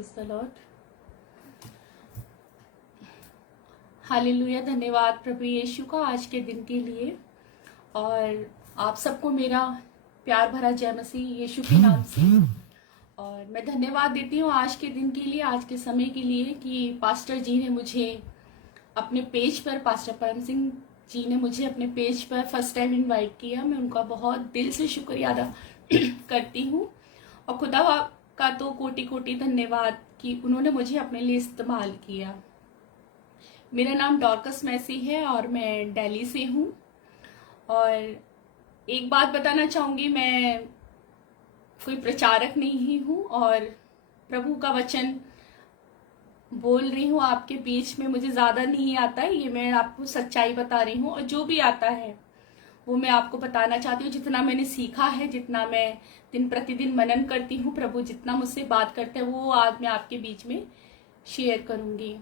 Praise the Lord. Hallelujah. धन्यवाद प्रभु यीशु का आज के दिन के लिए। और आप सबको मेरा प्यार भरा जय मसीह यीशु के नाम से। और मैं धन्यवाद देती हूँ आज के दिन के लिए, आज के समय के लिए कि पास्टर जी ने मुझे अपने पेज पर, पास्टर परम सिंह जी ने मुझे अपने पेज पर फर्स्ट टाइम इनवाइट किया। मैं उनका बहुत दिल से शुक्रिया अदा करती हूँ। और खुदा का तो कोटि कोटि धन्यवाद कि उन्होंने मुझे अपने लिए इस्तेमाल किया। मेरा नाम डॉर्कस मैसी है और मैं दिल्ली से हूँ। और एक बात बताना चाहूँगी, मैं कोई प्रचारक नहीं हूँ और प्रभु का वचन बोल रही हूँ आपके बीच में। मुझे ज़्यादा नहीं आता है, ये मैं आपको सच्चाई बता रही हूँ। और जो भी आता है वो मैं आपको बताना चाहती हूँ। जितना मैंने सीखा है, जितना मैं दिन प्रतिदिन मनन करती हूँ, प्रभु जितना मुझसे बात करते हैं, वो आज मैं आपके बीच में शेयर करूँगी।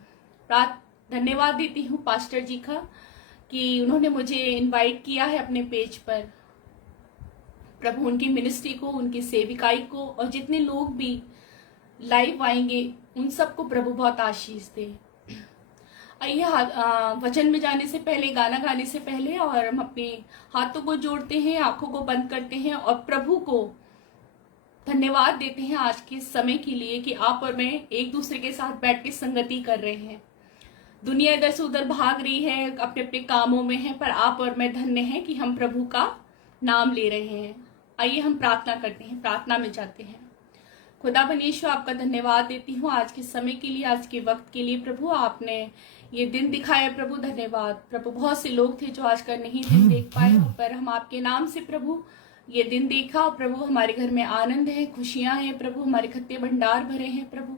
धन्यवाद देती हूँ पास्टर जी का कि उन्होंने मुझे इनवाइट किया है अपने पेज पर। प्रभु उनकी मिनिस्ट्री को, उनकी सेविकाई को और जितने लोग भी लाइव आएंगे उन सबको प्रभु बहुत आशीष दे। आइए वचन में जाने से पहले, गाना गाने से पहले, और हम अपने हाथों को जोड़ते हैं, आंखों को बंद करते हैं और प्रभु को धन्यवाद देते हैं आज के समय के लिए कि आप और मैं एक दूसरे के साथ बैठ के संगति कर रहे हैं। दुनिया इधर से उधर भाग रही है, अपने अपने कामों में है, पर आप और मैं धन्य हैं कि हम प्रभु का नाम ले रहे हैं। आइए हम प्रार्थना करते हैं, प्रार्थना में जाते हैं। खुदा बनीश्वर, आपका धन्यवाद देती हूँ आज के समय के लिए, आज के वक्त के लिए। प्रभु आपने ये दिन दिखाया, प्रभु धन्यवाद। प्रभु बहुत से लोग थे जो आज का नहीं दिन देख पाए, पर हम आपके नाम से प्रभु ये दिन देखा। और प्रभु हमारे घर में आनंद है, खुशियां हैं प्रभु, हमारे खत्ते भंडार भरे हैं प्रभु।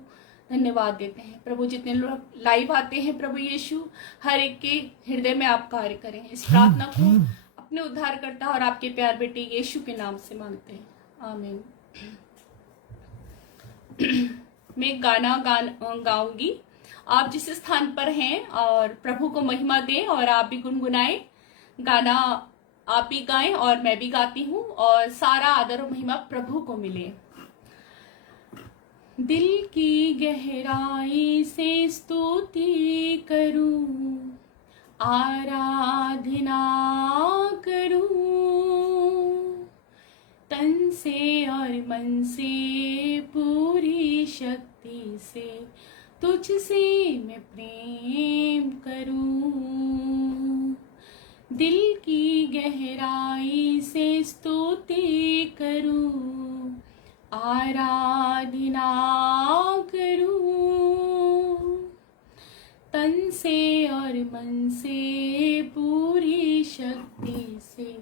धन्यवाद देते हैं प्रभु। जितने लोग लाइव आते हैं प्रभु यीशु, हर एक के हृदय में आप कार्य करें। इस प्रार्थना को अपने उद्धारकर्ता और आपके प्यार बेटे यीशु के नाम से मांगते हैं, आमीन। मैं गाना गाऊंगी। आप जिस स्थान पर हैं और प्रभु को महिमा दें और आप भी गुनगुनाएं। गाना आप भी गाएं और मैं भी गाती हूँ, और सारा आदर और महिमा प्रभु को मिले। दिल की गहराई से स्तुति करूं, आराधना करूं, तन से और मन से पूरी शक्ति से तुझसे मैं प्रेम करूं। दिल की गहराई से स्तुति करूं, आराधना करूं, तन से और मन से पूरी शक्ति से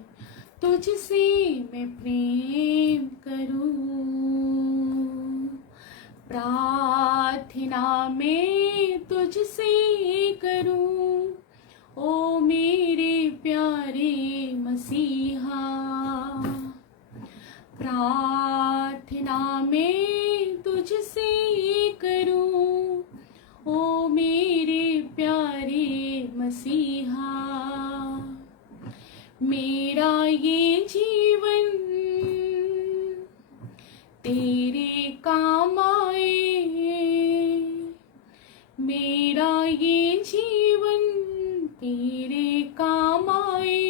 तुझसे मैं प्रेम करूं। प्रार्थना में तुझसे करूं, ओ मेरे प्यारे मसीहा। प्रार्थना में तुझसे करूं, ओ मेरे प्यारे मसीहा। मेरा ये जीवन तेरे काम आए, मेरा ये जीवन तेरे काम आए,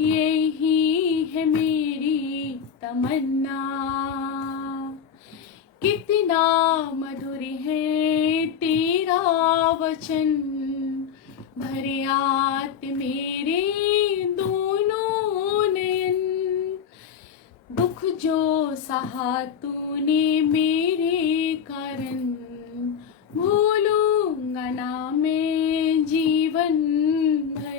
यही है मेरी तमन्ना। कितना मधुर है तेरा वचन, भरे आत मेरे दोनों नयन। दुख जो सहा तूने मेरे कारण, भूलूंगा ना मैं जीवन भर।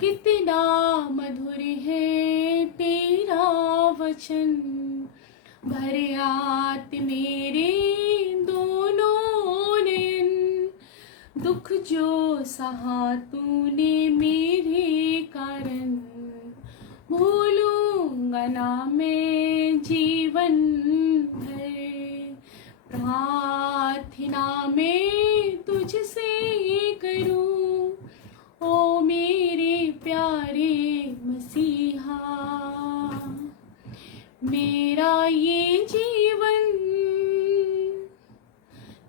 कितना मधुर है तेरा वचन, भरे आत मेरे दोनों नयन। दुख जो सहा तूने मेरे कारण, भूलूंगा ना मैं जीवन भर। प्रार्थना में तुझसे करूं, ओ मेरे प्यारे मसीहा। मेरा ये जीवन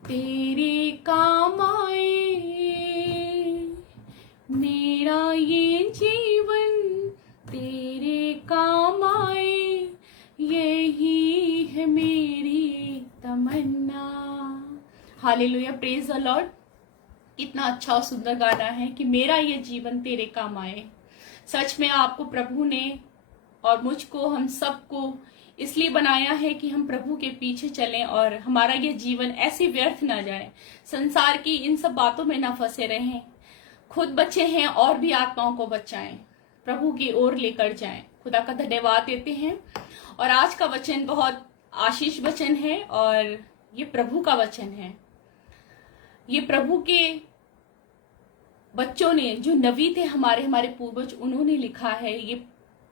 तेरे काम आए, मेरा ये जीवन तेरे काम आए, यही है मेरी तमन्ना। Hallelujah, praise the Lord. इतना अच्छा और सुंदर गाना है कि मेरा ये जीवन तेरे काम आए। सच में आपको प्रभु ने और मुझको, हम सबको इसलिए बनाया है कि हम प्रभु के पीछे चलें और हमारा ये जीवन ऐसे व्यर्थ ना जाए, संसार की इन सब बातों में ना फंसे रहें, खुद बचे हैं और भी आत्माओं को बचाएं, प्रभु की ओर लेकर जाएं। खुदा का धन्यवाद देते हैं। और आज का वचन बहुत आशीष वचन है और ये प्रभु का वचन है। ये प्रभु के बच्चों ने, जो नबी थे हमारे पूर्वज, उन्होंने लिखा है। ये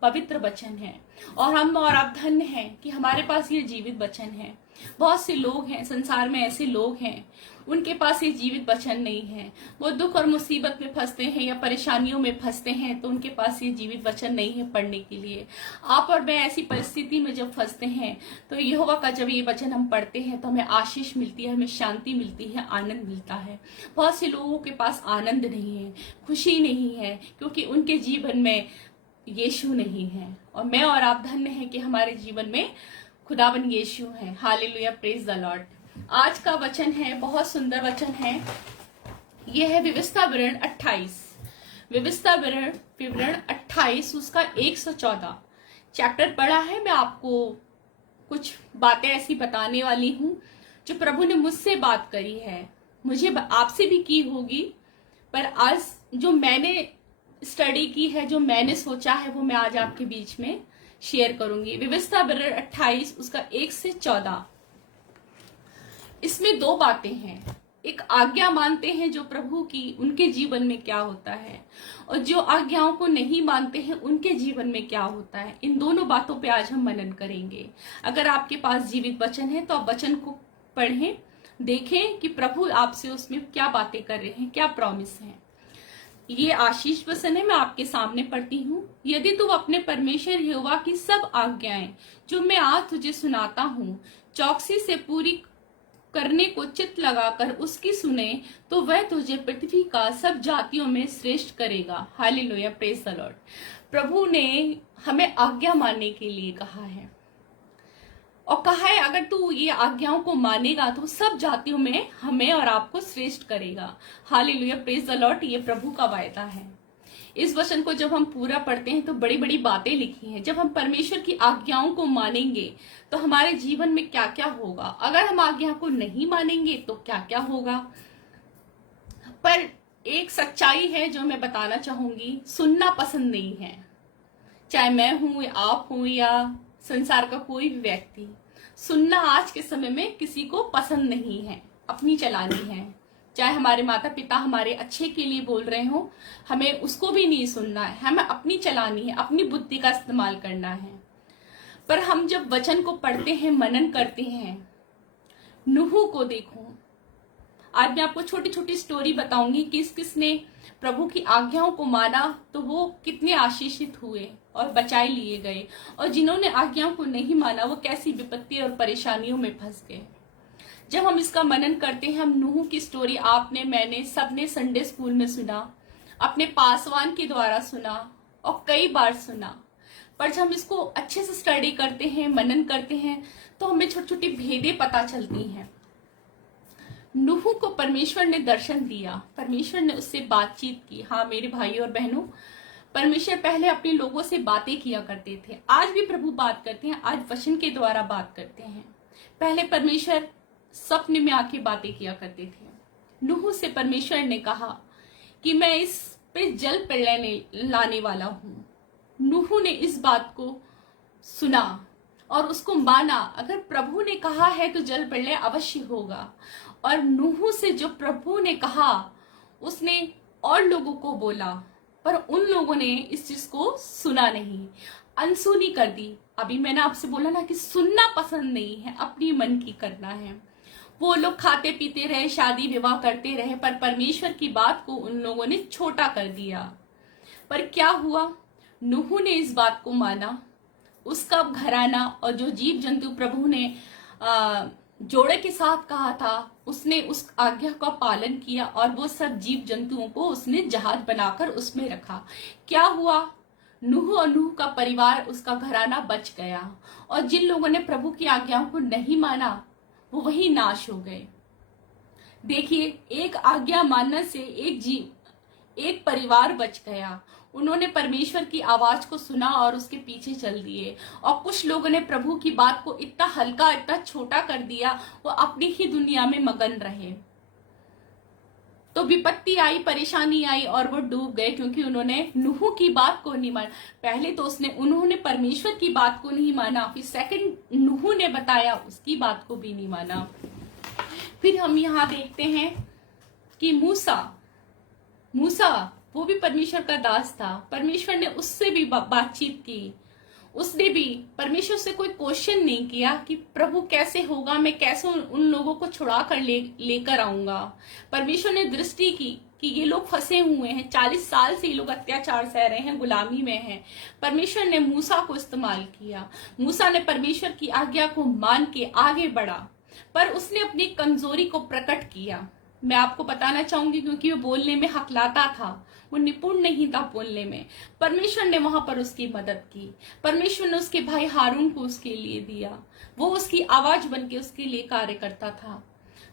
पवित्र वचन है और हम और आप धन्य हैं कि हमारे पास ये जीवित वचन है। बहुत से लोग हैं संसार में, ऐसे लोग हैं उनके पास ये जीवित वचन नहीं है। वो दुख और मुसीबत में फंसते हैं या परेशानियों में फंसते हैं तो उनके पास ये जीवित वचन नहीं है पढ़ने के लिए। आप और मैं ऐसी परिस्थिति में जब फंसते हैं तो यहोवा का जब ये वचन हम पढ़ते हैं तो हमें आशीष मिलती है, हमें शांति मिलती है, आनंद मिलता है। बहुत से लोगों के पास आनंद नहीं है, खुशी नहीं है, क्योंकि उनके जीवन में यीशु नहीं है। और मैं और आप धन्य हैं कि हमारे जीवन में खुदावन यीशु है। Hallelujah, praise the Lord. आज का वचन है, बहुत सुंदर वचन है। यह है विविस्ता विवरण 28, विविस्ता विवरण 28 उसका 114 चैप्टर पढ़ा है। मैं आपको कुछ बातें ऐसी बताने वाली हूं जो प्रभु ने मुझसे बात करी है, मुझे आपसे भी की होगी, पर आज जो मैंने स्टडी की है, जो मैंने सोचा है, वो मैं आज आपके बीच में शेयर करूंगी। विविस्ता विवरण 28 उसका 1 से 14। इसमें दो बातें हैं। एक आज्ञा मानते हैं जो प्रभु की, उनके जीवन में क्या होता है, और जो आज्ञाओं को नहीं मानते हैं उनके जीवन में क्या होता है। इन दोनों बातों पे आज हम मनन करेंगे। अगर आपके पास जीवित वचन है तो आप वचन को पढ़ें, देखें कि प्रभु आपसे उसमें क्या बातें कर रहे हैं, क्या प्रॉमिस है। ये आशीष वचन है, मैं आपके सामने पढ़ती हूँ। यदि तू अपने परमेश्वर यहोवा की सब आज्ञाएं जो मैं आज तुझे सुनाता हूँ चौकसी से पूरी करने को चित्त लगाकर उसकी सुने तो वह तुझे पृथ्वी का सब जातियों में श्रेष्ठ करेगा। Hallelujah, praise the Lord. प्रभु ने हमें आज्ञा मानने के लिए कहा है और कहा है अगर तू ये आज्ञाओं को मानेगा तो सब जातियों में हमें और आपको श्रेष्ठ करेगा। Hallelujah, praise the Lord. ये प्रभु का वायदा है। इस वचन को जब हम पूरा पढ़ते हैं तो बड़ी बड़ी बातें लिखी हैं। जब हम परमेश्वर की आज्ञाओं को मानेंगे तो हमारे जीवन में क्या क्या होगा, अगर हम आज्ञा को नहीं मानेंगे तो क्या क्या होगा। पर एक सच्चाई है जो मैं बताना चाहूंगी, सुनना पसंद नहीं है। चाहे मैं हूं या आप हूं या संसार का कोई भी व्यक्ति, सुनना आज के समय में किसी को पसंद नहीं है, अपनी चलानी है। चाहे हमारे माता पिता हमारे अच्छे के लिए बोल रहे हो, हमें उसको भी नहीं सुनना है, हमें अपनी चलानी है, अपनी बुद्धि का इस्तेमाल करना है। पर हम जब वचन को पढ़ते हैं, मनन करते हैं, नूह को देखो। आज मैं आपको छोटी छोटी स्टोरी बताऊंगी किस किस ने प्रभु की आज्ञाओं को माना तो वो कितने आशीषित हुए और बचाए लिए गए, और जिन्होंने आज्ञाओं को नहीं माना वो कैसी विपत्ति और परेशानियों में फंस गए। जब हम इसका मनन करते हैं, हम नूह की स्टोरी आपने, मैंने, सबने संडे स्कूल में सुना, अपने पासवान के द्वारा सुना और कई बार सुना। पर जब हम इसको अच्छे से स्टडी करते हैं, मनन करते हैं, तो हमें छोटी छोटी भेदें पता चलती हैं। नूह को परमेश्वर ने दर्शन दिया, परमेश्वर ने उससे बातचीत की। हाँ मेरे भाइयों और बहनों, परमेश्वर पहले अपने लोगों से बातें किया करते थे, आज भी प्रभु बात करते हैं, आज वचन के द्वारा बात करते हैं। पहले परमेश्वर सपने में आके बातें किया करते थे। नूह से परमेश्वर ने कहा कि मैं इस पे जल प्रलय लाने वाला हूं। नूह ने इस बात को सुना और उसको माना। अगर प्रभु ने कहा है तो जल प्रलय अवश्य होगा। और नूह से जो प्रभु ने कहा उसने और लोगों को बोला, पर उन लोगों ने इस चीज को सुना नहीं, अनसुनी कर दी। अभी मैंने आपसे बोला ना कि सुनना पसंद नहीं है, अपनी मन की करना है। वो लोग खाते पीते रहे, शादी विवाह करते रहे, पर परमेश्वर की बात को उन लोगों ने छोटा कर दिया। पर क्या हुआ, नूह ने इस बात को माना। उसका घराना और जो जीव जंतु प्रभु ने जोड़े के साथ कहा था, उसने उस आज्ञा का पालन किया और वो सब जीव जंतुओं को उसने जहाज बनाकर उसमें रखा। क्या हुआ? नूह और नूह का परिवार, उसका घराना बच गया, और जिन लोगों ने प्रभु की आज्ञाओं को नहीं माना वो वही नाश हो गए। देखिए, एक आज्ञा मानने से एक परिवार बच गया। उन्होंने परमेश्वर की आवाज को सुना और उसके पीछे चल दिए। और कुछ लोगों ने प्रभु की बात को इतना हल्का, इतना छोटा कर दिया, वो अपनी ही दुनिया में मगन रहे। तो विपत्ति आई, परेशानी आई और वो डूब गए, क्योंकि उन्होंने नूह की बात को नहीं माना। पहले तो उन्होंने परमेश्वर की बात को नहीं माना, फिर सेकंड नूह ने बताया, उसकी बात को भी नहीं माना। फिर हम यहाँ देखते हैं कि मूसा वो भी परमेश्वर का दास था। परमेश्वर ने उससे भी बातचीत की। उसने भी परमेश्वर से कोई क्वेश्चन नहीं किया कि प्रभु कैसे होगा, मैं कैसे उन लोगों को छुड़ा कर लेकर आऊंगा। परमेश्वर ने दृष्टि की कि ये लोग फंसे हुए हैं, 40 साल से ये लोग अत्याचार सह रहे हैं, गुलामी में हैं। परमेश्वर ने मूसा को इस्तेमाल किया। मूसा ने परमेश्वर की आज्ञा को मान के आगे बढ़ा, पर उसने अपनी कमजोरी को प्रकट किया। मैं आपको बताना चाहूंगी, क्योंकि वो बोलने में हकलाता था, वो निपुण नहीं था बोलने में। परमेश्वर ने वहां पर उसकी मदद की। परमेश्वर ने उसके भाई हारून को उसके लिए दिया, वो उसकी आवाज बन के उसके लिए कार्य करता था।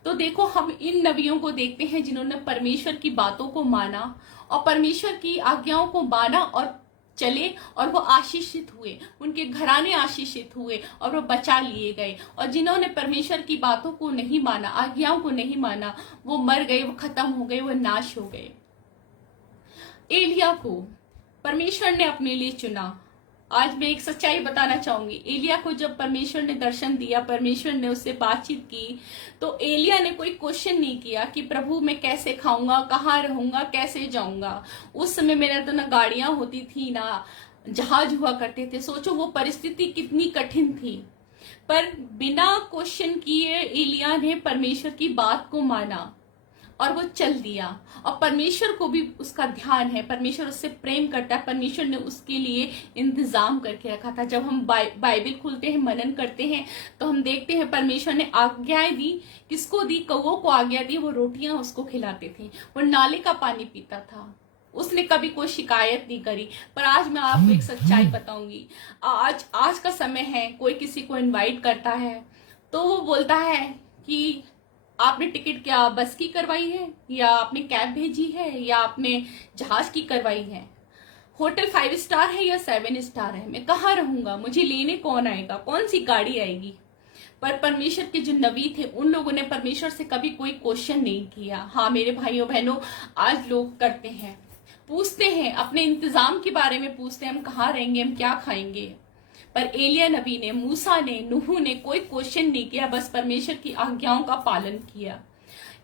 तो देखो, हम इन नबियों को देखते हैं जिन्होंने परमेश्वर की बातों को माना और परमेश्वर की आज्ञाओं को माना और चले, और वो आशीषित हुए, उनके घराने आशीषित हुए और वो बचा लिए गए। और जिन्होंने परमेश्वर की बातों को नहीं माना, आज्ञाओं को नहीं माना, वो मर गए, वो खत्म हो गए, वो नाश हो गए। एलिया को परमेश्वर ने अपने लिए चुना। आज मैं एक सच्चाई बताना चाहूंगी। एलिया को जब परमेश्वर ने दर्शन दिया, परमेश्वर ने उससे बातचीत की, तो एलिया ने कोई क्वेश्चन नहीं किया कि प्रभु मैं कैसे खाऊंगा, कहाँ रहूंगा, कैसे जाऊंगा। उस समय मेरे तो ना गाड़ियां होती थी, ना जहाज हुआ करते थे। सोचो वो परिस्थिति कितनी कठिन थी, पर बिना क्वेश्चन किए एलिया ने परमेश्वर की बात को माना और वो चल दिया। और परमेश्वर को भी उसका ध्यान है, परमेश्वर उससे प्रेम करता है, परमेश्वर ने उसके लिए इंतजाम करके रखा था। जब हम बाइबल खोलते हैं, मनन करते हैं, तो हम देखते हैं परमेश्वर ने आज्ञाएं दी। किसको दी? कौवों को आज्ञा दी, वो रोटियां उसको खिलाते थे, वो नाले का पानी पीता था, उसने कभी कोई शिकायत नहीं करी। पर आज मैं आपको एक सच्चाई बताऊंगी। आज का समय है, कोई किसी को इनवाइट करता है तो वो बोलता है कि आपने टिकट क्या बस की करवाई है, या आपने कैब भेजी है, या आपने जहाज की करवाई है, होटल 5 स्टार है या 7 स्टार है, मैं कहाँ रहूंगा, मुझे लेने कौन आएगा, कौन सी गाड़ी आएगी। पर परमेश्वर के जो नबी थे, उन लोगों ने परमेश्वर से कभी कोई क्वेश्चन नहीं किया। हाँ मेरे भाइयों बहनों, आज लोग करते हैं, पूछते हैं, अपने इंतजाम के बारे में पूछते हैं, हम कहाँ रहेंगे, हम क्या खाएंगे। पर एलिया नबी ने, मूसा ने, नूह ने कोई क्वेश्चन नहीं किया, बस परमेश्वर की आज्ञाओं का पालन किया।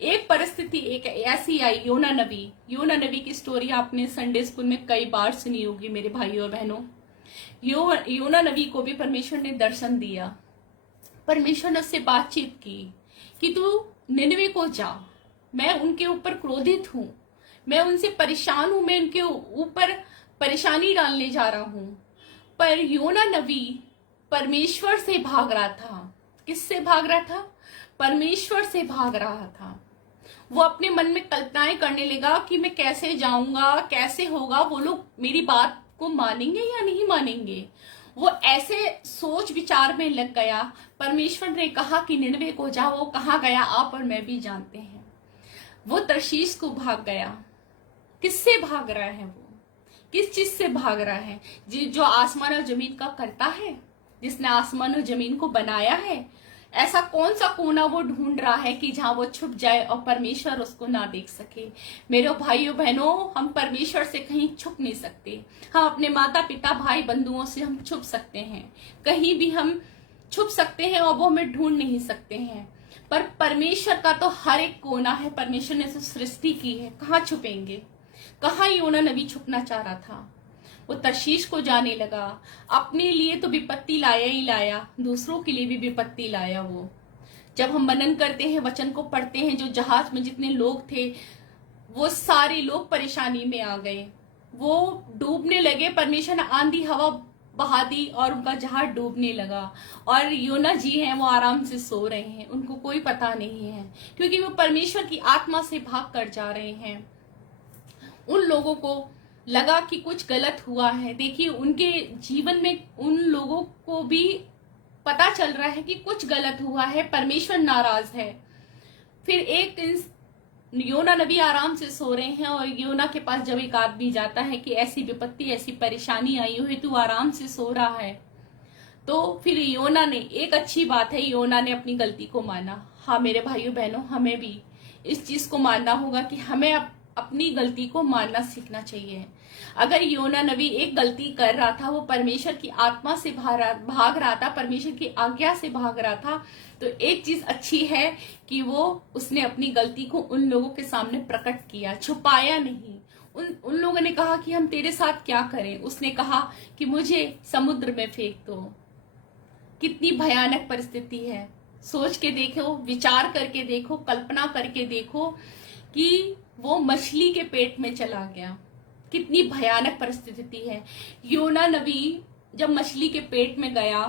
एक परिस्थिति एक ऐसी आई, योना नबी की स्टोरी आपने संडे स्कूल में कई बार सुनी होगी मेरे भाइयों और बहनों। योना नबी को भी परमेश्वर ने दर्शन दिया। परमेश्वर ने उससे बातचीत की कि तू निनवे को जा, मैं उनके ऊपर क्रोधित हूं, मैं उनसे परेशान हूं, मैं उनके ऊपर परेशानी डालने जा रहा हूं। पर योना नबी परमेश्वर से भाग रहा था। किससे भाग रहा था? परमेश्वर से भाग रहा था। वो अपने मन में कल्पनाएं करने लगा कि मैं कैसे जाऊंगा, कैसे होगा, वो लोग मेरी बात को मानेंगे या नहीं मानेंगे। वो ऐसे सोच विचार में लग गया। परमेश्वर ने कहा कि निनवे को जाओ। वो कहाँ गया, आप और मैं भी जानते हैं। वो तर्शीश को भाग गया। किससे भाग रहा है? वो किस चीज से भाग रहा है? जो आसमान और जमीन का करता है, जिसने आसमान और जमीन को बनाया है। ऐसा कौन सा कोना वो ढूंढ रहा है कि जहां वो छुप जाए और परमेश्वर उसको ना देख सके। मेरे भाइयों बहनों, हम परमेश्वर से कहीं छुप नहीं सकते। हम अपने माता पिता भाई बंधुओं से हम छुप सकते हैं, कहीं भी हम छुप सकते हैं और वो हमें ढूंढ नहीं सकते हैं। पर परमेश्वर का तो हर एक कोना है। परमेश्वर ने तो सृष्टि की है, कहाँ छुपेंगे। कहाँ योना नबी छुपना चाह रहा था? वो तर्शीश को जाने लगा। अपने लिए तो विपत्ति लाया ही लाया, दूसरों के लिए भी विपत्ति लाया। वो जब हम मनन करते हैं, वचन को पढ़ते हैं, जो जहाज में जितने लोग थे वो सारे लोग परेशानी में आ गए, वो डूबने लगे। परमेश्वर ने आंधी हवा बहा दी और उनका जहाज डूबने लगा। और योना जी हैं वो आराम से सो रहे हैं, उनको कोई पता नहीं है, क्योंकि वो परमेश्वर की आत्मा से भाग कर जा रहे हैं। उन लोगों को लगा कि कुछ गलत हुआ है। देखिए उनके जीवन में उन लोगों को भी पता चल रहा है कि कुछ गलत हुआ है, परमेश्वर नाराज है। फिर एक दिन योना नबी आराम से सो रहे हैं और योना के पास जब एक आदमी जाता है कि ऐसी विपत्ति ऐसी परेशानी आई हुई, तू आराम से सो रहा है। तो फिर योना ने, एक अच्छी बात है, योना ने अपनी गलती को माना। हाँ मेरे भाइयों बहनों, हमें भी इस चीज को मानना होगा कि हमें अपनी गलती को मानना सीखना चाहिए। अगर योना नबी एक गलती कर रहा था, वो परमेश्वर की आत्मा से भाग रहा था, परमेश्वर की आज्ञा से भाग रहा था, तो एक चीज अच्छी है कि उसने अपनी गलती को उन लोगों के सामने प्रकट किया, छुपाया नहीं। उन लोगों ने कहा कि हम तेरे साथ क्या करें। उसने कहा कि मुझे समुद्र में फेंक दो। कितनी भयानक परिस्थिति है, सोच के देखो, विचार करके देखो, कल्पना करके देखो कि वो मछली के पेट में चला गया। कितनी भयानक परिस्थिति है। योना नबी जब मछली के पेट में गया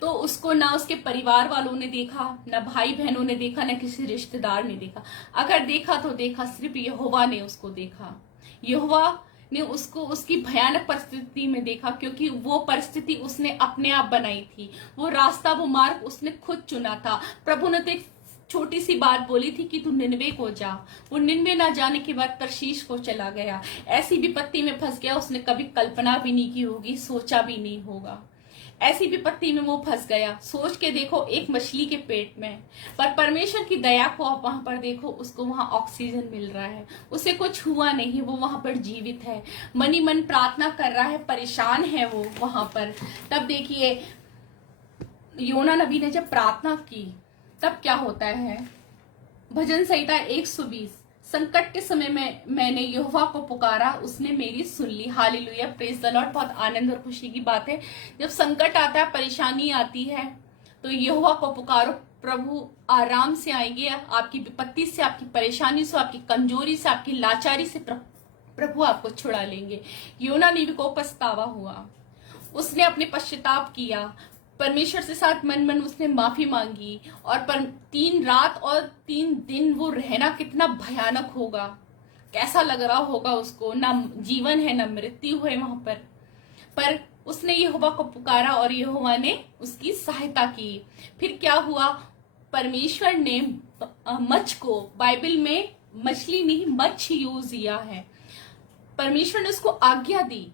तो उसको ना उसके परिवार वालों ने देखा, ना भाई बहनों ने देखा, ना किसी रिश्तेदार ने देखा। अगर देखा तो देखा सिर्फ यहोवा ने उसको देखा। यहोवा ने उसको उसकी भयानक परिस्थिति में देखा, क्योंकि वो परिस्थिति उसने अपने आप बनाई थी। वो रास्ता, वो मार्ग उसने खुद चुना था। प्रभु ने तो एक छोटी सी बात बोली थी कि तू निनवे को जा। वो निनवे ना जाने के बाद तरशीश को चला गया। ऐसी विपत्ति में फंस गया, उसने कभी कल्पना भी नहीं की होगी, सोचा भी नहीं होगा। ऐसी विपत्ति में वो फंस गया। सोच के देखो, एक मछली के पेट में, पर परमेश्वर की दया को आप वहां पर देखो, उसको वहां ऑक्सीजन मिल रहा है, उसे कुछ हुआ नहीं, वो वहां पर जीवित है, मनी मन प्रार्थना कर रहा है, परेशान है वो वहां पर। तब देखिए योना नबी ने जब प्रार्थना की तब क्या होता है। भजन संहिता 120, संकट के समय में मैंने यहोवा को पुकारा, उसने मेरी सुन ली। Hallelujah, praise the Lord. बहुत आनंद और खुशी की बात है, जब संकट आता है, परेशानी आती है, तो यहोवा को पुकारो, प्रभु आराम से आएंगे। आपकी विपत्ति से, आपकी परेशानी से, आपकी कमजोरी से, आपकी लाचारी से प्रभु आपको छुड़ा लेंगे। योना नबी को पछतावा हुआ, उसने अपने पश्चाताप किया, परमेश्वर से साथ मन मन उसने माफी मांगी। और 3 रात और 3 दिन वो रहना कितना भयानक होगा, कैसा लग रहा होगा उसको। ना जीवन है ना मृत्यु है वहां पर उसने यहोवा को पुकारा और यहोवा ने उसकी सहायता की। फिर क्या हुआ, परमेश्वर ने मच्छ को, बाइबल में मछली नहीं मच्छ यूज किया है, परमेश्वर ने उसको आज्ञा दी।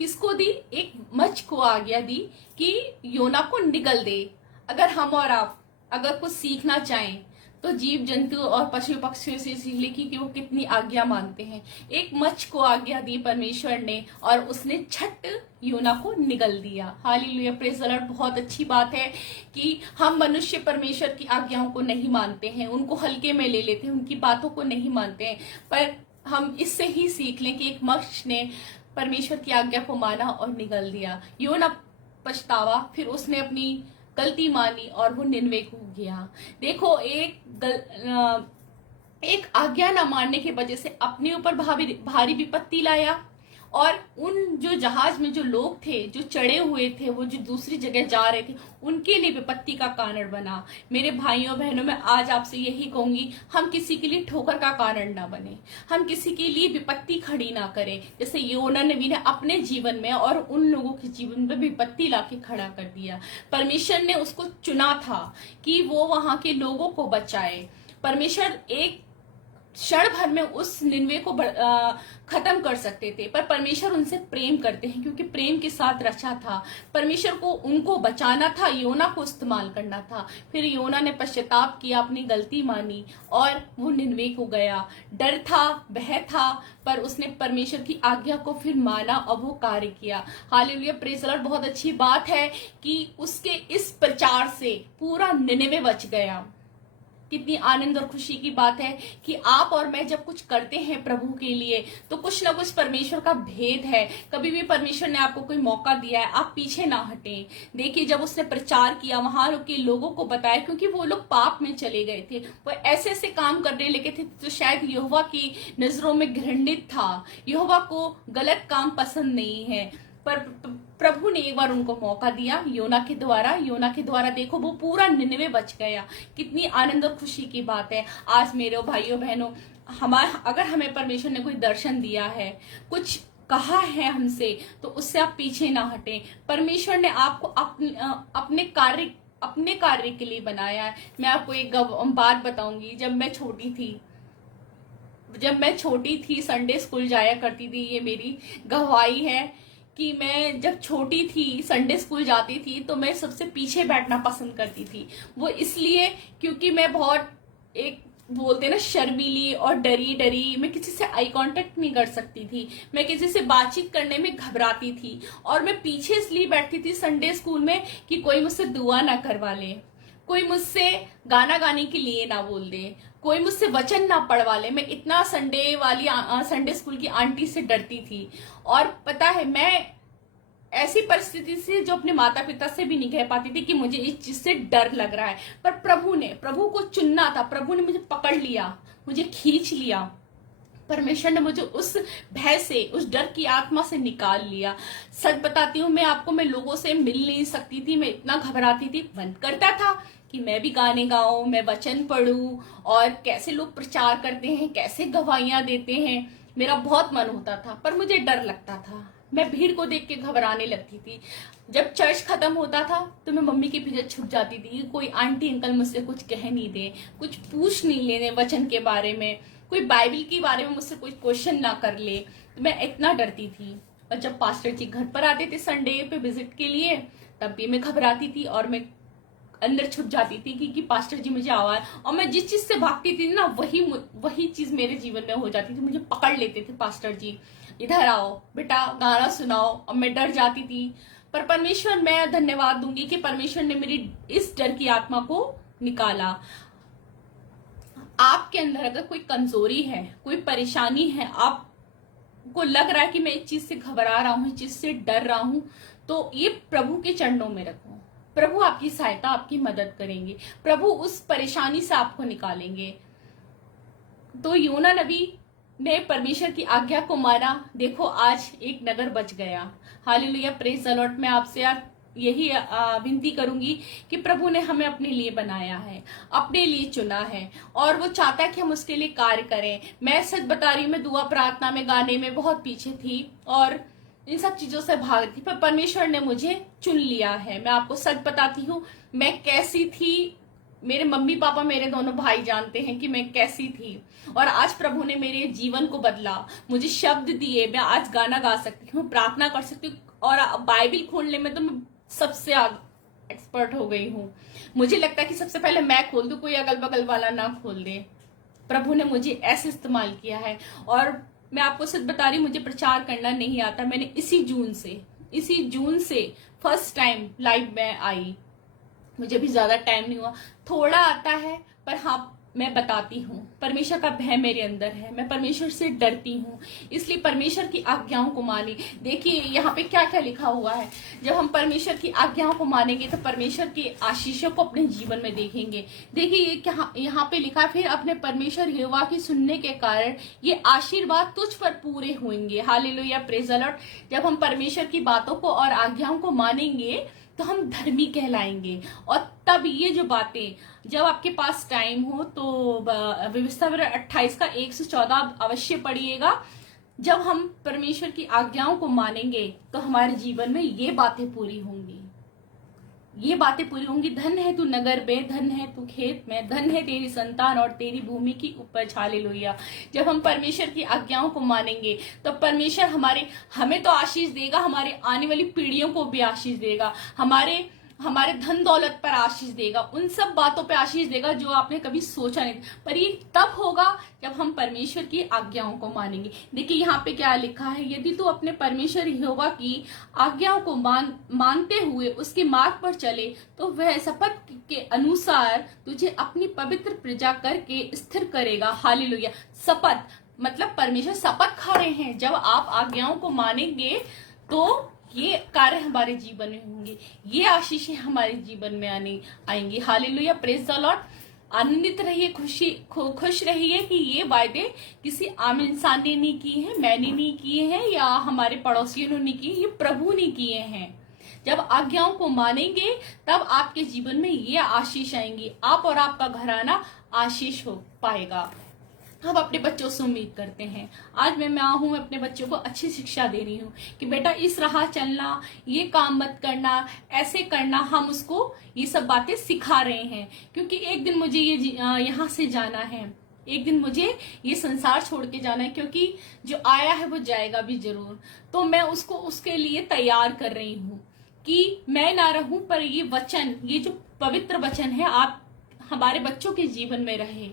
किसको दी? एक मच्छ को आज्ञा दी कि योना को निगल दे। अगर हम और आप अगर कुछ सीखना चाहें तो जीव जंतु और पशु पक्षियों से सीख ले कि वो कितनी आज्ञा मानते हैं। एक मच्छ को आज्ञा दी परमेश्वर ने और उसने झट योना को निगल दिया। Hallelujah, praise the Lord. बहुत अच्छी बात है कि हम मनुष्य परमेश्वर की आज्ञाओं को नहीं मानते हैं, उनको हल्के में ले लेते हैं, उनकी बातों को नहीं मानते हैं। पर हम इससे ही सीख लें कि एक मच्छ ने परमेश्वर की आज्ञा को माना और निगल दिया। योना पछतावा, फिर उसने अपनी गलती मानी और वो निनवे को गया। देखो एक आज्ञा ना मानने की वजह से अपने ऊपर भारी विपत्ति लाया, और उन जो जहाज में जो लोग थे, जो चढ़े हुए थे, वो जो दूसरी जगह जा रहे थे, उनके लिए विपत्ति का कारण बना। मेरे भाइयों बहनों, मैं आज आपसे यही कहूंगी, हम किसी के लिए ठोकर का कारण ना बने, हम किसी के लिए विपत्ति खड़ी ना करें। जैसे योना नबी ने अपने जीवन में और उन लोगों के जीवन में विपत्ति लाके खड़ा कर दिया। परमेश्वर ने उसको चुना था कि वो वहां के लोगों को बचाए। परमेश्वर एक क्षण भर में उस निन्वे को खत्म कर सकते थे, पर परमेश्वर उनसे प्रेम करते हैं, क्योंकि प्रेम के साथ रचा था। परमेश्वर को उनको बचाना था, योना को इस्तेमाल करना था। फिर योना ने पश्चाताप किया, अपनी गलती मानी और वो निन्वे को गया। डर था, भय था, पर उसने परमेश्वर की आज्ञा को फिर माना और वो कार्य किया। Hallelujah, praise the Lord. बहुत अच्छी बात है कि उसके इस प्रचार से पूरा निन्वे बच गया। कितनी आनंद और खुशी की बात है कि आप और मैं जब कुछ करते हैं प्रभु के लिए, तो कुछ ना कुछ परमेश्वर का भेद है। कभी भी परमेश्वर ने आपको कोई मौका दिया है, आप पीछे ना हटें। देखिए, जब उसने प्रचार किया, वहां के लोगों को बताया, क्योंकि वो लोग पाप में चले गए थे, वो ऐसे ऐसे काम करने लगे थे तो शायद यहोवा की नजरों में घृणित था। यहोवा को गलत काम पसंद नहीं है। पर प्रभु ने एक बार उनको मौका दिया योना के द्वारा देखो वो पूरा निन्वे बच गया। कितनी आनंद और खुशी की बात है। आज मेरे भाइयों बहनों, अगर हमें परमेश्वर ने कोई दर्शन दिया है, कुछ कहा है हमसे, तो उससे आप पीछे ना हटें। परमेश्वर ने आपको अपने कार्य के लिए बनाया है। मैं आपको एक बात बताऊंगी। जब मैं छोटी थी संडे स्कूल जाया करती थी। ये मेरी गवाही है कि मैं जब छोटी थी संडे स्कूल जाती थी तो मैं सबसे पीछे बैठना पसंद करती थी। वो इसलिए क्योंकि मैं बहुत एक बोलते ना शर्मीली और डरी मैं किसी से आई कांटेक्ट नहीं कर सकती थी। मैं किसी से बातचीत करने में घबराती थी और मैं पीछे इसलिए बैठती थी संडे स्कूल में कि कोई मुझसे दुआ ना करवा ले, कोई मुझसे गाना गाने के लिए ना बोल दे, कोई मुझसे वचन ना पढ़वा ले। मैं इतना संडे स्कूल की आंटी से डरती थी। और पता है, मैं ऐसी परिस्थिति से जो अपने माता पिता से भी नहीं कह पाती थी कि मुझे इस चीज से डर लग रहा है। पर प्रभु को चुनना था। प्रभु ने मुझे पकड़ लिया, मुझे खींच लिया। परमेश्वर ने मुझे उस भय से, उस डर की आत्मा से निकाल लिया। सच बताती हूँ, मैं लोगों से मिल नहीं सकती थी। मैं इतना घबराती थी। मन करता था कि मैं भी गाने गाऊं, मैं वचन पढ़ूं, और कैसे लोग प्रचार करते हैं, कैसे गवाहियां देते हैं, मेरा बहुत मन होता था। पर मुझे डर लगता था। मैं भीड़ को देख के घबराने लगती थी। जब चर्च खत्म होता था तो मैं मम्मी के पीछे छुप जाती थी। कोई आंटी अंकल मुझसे कुछ कह नहीं दे, कुछ पूछ नहीं लेने वचन के बारे में, कोई बाइबल के बारे में मुझसे कोई क्वेश्चन ना कर ले। तो मैं इतना डरती थी। और जब पास्टर जी घर पर आते थे संडे पे विजिट के लिए, तब भी मैं घबराती थी और मैं अंदर छुप जाती थी कि पास्टर जी मुझे आवाज, और मैं जिस चीज से भागती थी ना वही चीज मेरे जीवन में हो जाती थी। मुझे पकड़ लेते थे पास्टर जी, इधर आओ बेटा, गाना सुनाओ, और मैं डर जाती थी। पर परमेश्वर, मैं धन्यवाद दूंगी कि परमेश्वर ने मेरी इस डर की आत्मा को निकाला। आपके अंदर अगर कोई कमजोरी है, कोई परेशानी है, आपको लग रहा है कि मैं इस चीज से घबरा रहा हूं, इस चीज से डर रहा हूं, तो ये प्रभु के चरणों में रखो। प्रभु आपकी सहायता, आपकी मदद करेंगे। प्रभु उस परेशानी से आपको निकालेंगे। तो योना नबी ने परमेश्वर की आज्ञा को माना। देखो आज एक नगर बच गया। Hallelujah, praise the Lord. मैं आपसे यही विनती करूंगी कि प्रभु ने हमें अपने लिए बनाया है, अपने लिए चुना है, और वो चाहता है कि हम उसके लिए कार्य करें। मैं सच बता रही हूँ, मैं दुआ प्रार्थना में, गाने में बहुत पीछे थी और इन सब चीजों से भाग रही थी। पर परमेश्वर ने मुझे चुन लिया है। मैं आपको सच बताती हूँ, मैं कैसी थी, मेरे मम्मी पापा, मेरे दोनों भाई जानते हैं कि मैं कैसी थी। और आज प्रभु ने मेरे जीवन को बदला, मुझे शब्द दिए। मैं आज गाना गा सकती हूँ, प्रार्थना कर सकती हूँ, और बाइबल खोलने में तो मैं सबसे एक्सपर्ट हो गई हूँ। मुझे लगता है कि सबसे पहले मैं खोल दूं, कोई अगल बगल वाला ना खोल दे। प्रभु ने मुझे ऐसे इस्तेमाल किया है। और मैं आपको सच बता रही, मुझे प्रचार करना नहीं आता। मैंने इसी जून से फर्स्ट टाइम लाइव में आई। मुझे भी ज्यादा टाइम नहीं हुआ, थोड़ा आता है, पर हाँ मैं बताती हूँ। परमेश्वर का भय मेरे अंदर है, मैं परमेश्वर से डरती हूँ, इसलिए परमेश्वर की आज्ञाओं को माने। देखिए यहाँ पे क्या क्या लिखा हुआ है। जब हम परमेश्वर की आज्ञाओं को मानेंगे तो परमेश्वर की आशीषों को अपने जीवन में देखेंगे। देखिए ये क्या यहाँ पे लिखा है, फिर अपने परमेश्वर यहोवा की सुनने के कारण ये आशीर्वाद तुझ पर पूरे होंगे। Hallelujah, praise the Lord. जब हम परमेश्वर की बातों को और आज्ञाओं को मानेंगे तो हम धर्मी कहलाएंगे। और तब ये जो बातें, जब आपके पास टाइम हो तो व्यवस्था 28 का 1 से 14 अवश्य पढ़िएगा। जब हम परमेश्वर की आज्ञाओं को मानेंगे तो हमारे जीवन में ये बातें पूरी होंगी, ये बातें पूरी होंगी। धन है तू नगर में, धन है तू खेत में, धन है तेरी संतान और तेरी भूमि की उपज। हालेलुया। जब हम परमेश्वर की आज्ञाओं को मानेंगे तो परमेश्वर हमें तो आशीष देगा, हमारे आने वाली पीढ़ियों को भी आशीष देगा, हमारे धन दौलत पर आशीष देगा, उन सब बातों पे आशीष देगा जो आपने कभी सोचा नहीं। पर ये तब होगा जब हम परमेश्वर की आज्ञाओं को मानेंगे। देखिए यहाँ पे क्या लिखा है, यदि तू अपने परमेश्वर यहोवा की आज्ञाओं को मानते हुए उसके मार्ग पर चले तो वह शपथ के अनुसार तुझे अपनी पवित्र प्रजा करके स्थिर करेगा। हालेलुया। शपथ मतलब परमेश्वर शपथ खा रहे हैं, जब आप आज्ञाओं को मानेंगे तो ये कार्य हमारे जीवन में होंगे, ये आशीषें हमारे जीवन में आएंगी। Hallelujah, praise the Lord. आनंदित रहिए, खुश रहिए कि ये वायदे किसी आम इंसान ने नहीं किए हैं, मैंने नहीं किए हैं या हमारे पड़ोसियों ने नहीं किए, ये प्रभु ने किए हैं। जब आज्ञाओं को मानेंगे तब आपके जीवन में ये आशीष आएंगी, आप और आपका घराना आशीष हो पाएगा। हम अपने बच्चों से उम्मीद करते हैं। आज मैं माँ हूँ, अपने बच्चों को अच्छी शिक्षा दे रही हूँ कि बेटा इस राह चलना, ये काम मत करना, ऐसे करना। हम उसको ये सब बातें सिखा रहे हैं क्योंकि एक दिन मुझे ये यहाँ से जाना है, एक दिन मुझे ये संसार छोड़ के जाना है, क्योंकि जो आया है वो जाएगा भी जरूर। तो मैं उसको उसके लिए तैयार कर रही हूँ कि मैं ना रहूं पर ये वचन, ये जो पवित्र वचन है, आप हमारे बच्चों के जीवन में रहे।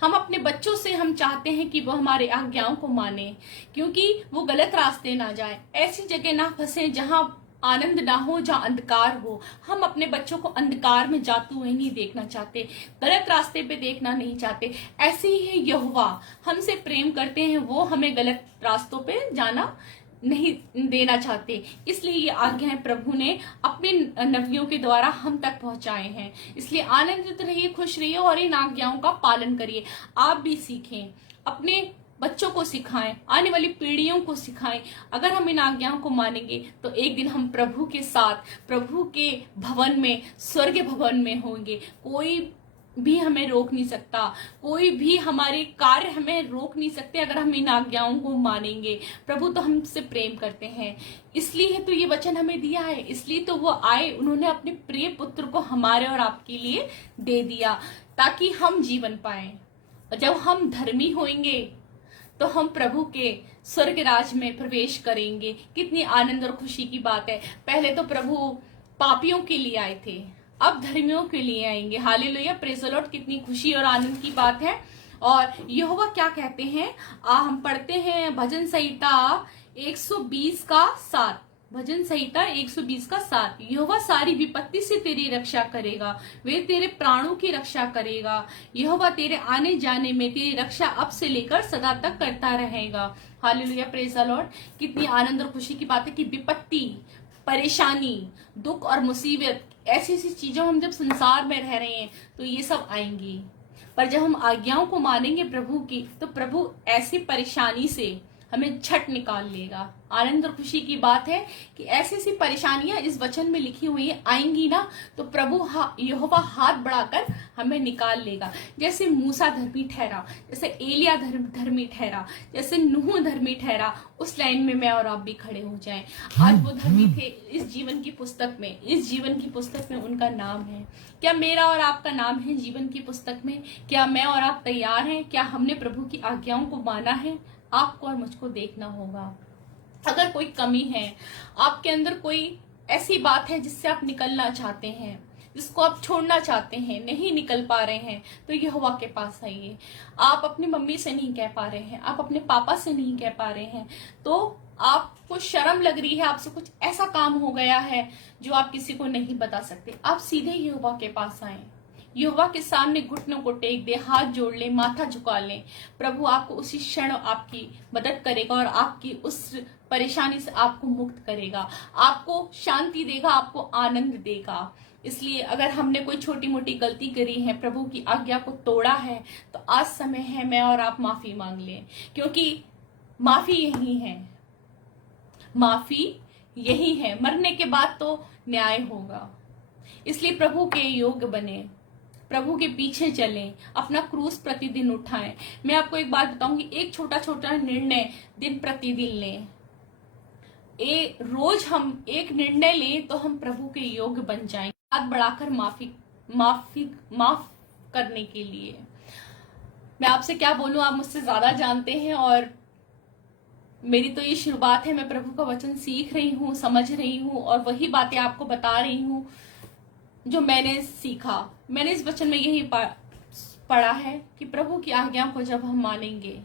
हम अपने बच्चों से हम चाहते हैं कि वो हमारे आज्ञाओं को माने, क्योंकि वो गलत रास्ते ना जाए, ऐसी जगह ना फंसे जहां आनंद ना हो, जहां अंधकार हो। हम अपने बच्चों को अंधकार में जाते हुए नहीं देखना चाहते, गलत रास्ते पे देखना नहीं चाहते। ऐसे ही है यहोवा, हमसे प्रेम करते हैं, वो हमें गलत रास्तों पे जाना नहीं देना चाहते। इसलिए ये आज्ञाएं प्रभु ने अपने नबियों के द्वारा हम तक पहुंचाए हैं। इसलिए आनंदित रहिए, खुश रहिए और इन आज्ञाओं का पालन करिए। आप भी सीखें, अपने बच्चों को सिखाएं, आने वाली पीढ़ियों को सिखाएं। अगर हम इन आज्ञाओं को मानेंगे तो एक दिन हम प्रभु के साथ, प्रभु के भवन में, स्वर्ग भवन में होंगे। कोई भी हमें रोक नहीं सकता, कोई भी हमारे कार्य हमें रोक नहीं सकते अगर हम इन आज्ञाओं को मानेंगे। प्रभु तो हमसे प्रेम करते हैं, इसलिए तो ये वचन हमें दिया है, इसलिए तो वो आए, उन्होंने अपने प्रिय पुत्र को हमारे और आपके लिए दे दिया ताकि हम जीवन पाए। और जब हम धर्मी होंगे तो हम प्रभु के स्वर्ग राज में प्रवेश करेंगे। कितनी आनंद और खुशी की बात है। पहले तो प्रभु पापियों के लिए आए थे, अब धर्मियों के लिए आएंगे। Hallelujah, praise the Lord. कितनी खुशी और आनंद की बात है। और यहोवा क्या कहते हैं, हम पढ़ते हैं भजन संहिता 120 का 7। भजन संहिता 120 का 7। यहोवा सारी विपत्ति से तेरी रक्षा करेगा, वे तेरे प्राणों की रक्षा करेगा। यहोवा तेरे आने जाने में तेरी रक्षा अब से लेकर सदा तक करता रहेगा। Hallelujah, praise the Lord. कितनी आनंद और खुशी की बात है कि विपत्ति, परेशानी, दुख और मुसीबत, ऐसी ऐसी चीजों हम जब संसार में रह रहे हैं तो ये सब आएंगी। पर जब हम आज्ञाओं को मानेंगे प्रभु की, तो प्रभु ऐसी परेशानी से हमें झट निकाल लेगा। आनंद और खुशी की बात है कि ऐसी ऐसी परेशानियां इस वचन में लिखी हुई आएंगी ना, तो प्रभु यहोवा हाथ बढ़ाकर हमें निकाल लेगा। जैसे मूसा धर्मी ठहरा, जैसे एलिया धर्मी ठहरा, जैसे नूह धर्मी ठहरा, उस लाइन में मैं और आप भी खड़े हो जाएं। आज वो धर्मी थे इस जीवन की पुस्तक में, इस जीवन की पुस्तक में उनका नाम है। क्या मेरा और आपका नाम है जीवन की पुस्तक में? क्या मैं और आप तैयार हैं? क्या हमने प्रभु की आज्ञाओं को माना है? आपको और मुझको देखना होगा। अगर कोई कमी है आपके अंदर, कोई ऐसी बात है जिससे आप निकलना चाहते हैं, जिसको आप छोड़ना चाहते हैं, नहीं निकल पा रहे हैं, तो यहोवा के पास आइए। आप अपनी मम्मी से नहीं कह पा रहे हैं, आप अपने पापा से नहीं कह पा रहे हैं, तो आपको शर्म लग रही है, आपसे कुछ ऐसा काम हो गया है जो आप किसी को नहीं बता सकते, आप सीधे यहोवा के पास आए। यहोवा के सामने घुटनों को टेक दे, हाथ जोड़ ले, माथा झुका ले। प्रभु आपको उसी क्षण आपकी मदद करेगा और आपकी उस परेशानी से आपको मुक्त करेगा, आपको शांति देगा, आपको आनंद देगा। इसलिए अगर हमने कोई छोटी मोटी गलती करी है, प्रभु की आज्ञा को तोड़ा है, तो आज समय है मैं और आप माफी मांग लें, क्योंकि माफी यही है, माफी यही है। मरने के बाद तो न्याय होगा। इसलिए प्रभु के योग्य बने, प्रभु के पीछे चलें, अपना क्रूस प्रतिदिन उठाएं। मैं आपको एक बात बताऊंगी, एक छोटा छोटा निर्णय दिन प्रतिदिन लें। रोज हम एक निर्णय लें तो हम प्रभु के योग्य बन जाएंगे, हाथ बढ़ाकर माफ करने के लिए। मैं आपसे क्या बोलूं, आप मुझसे ज्यादा जानते हैं और मेरी तो ये शुरुआत है। मैं प्रभु का वचन सीख रही हूँ, समझ रही हूँ और वही बातें आपको बता रही हूँ जो मैंने सीखा। मैंने इस वचन में यही पढ़ा है कि प्रभु की आज्ञा को जब हम मानेंगे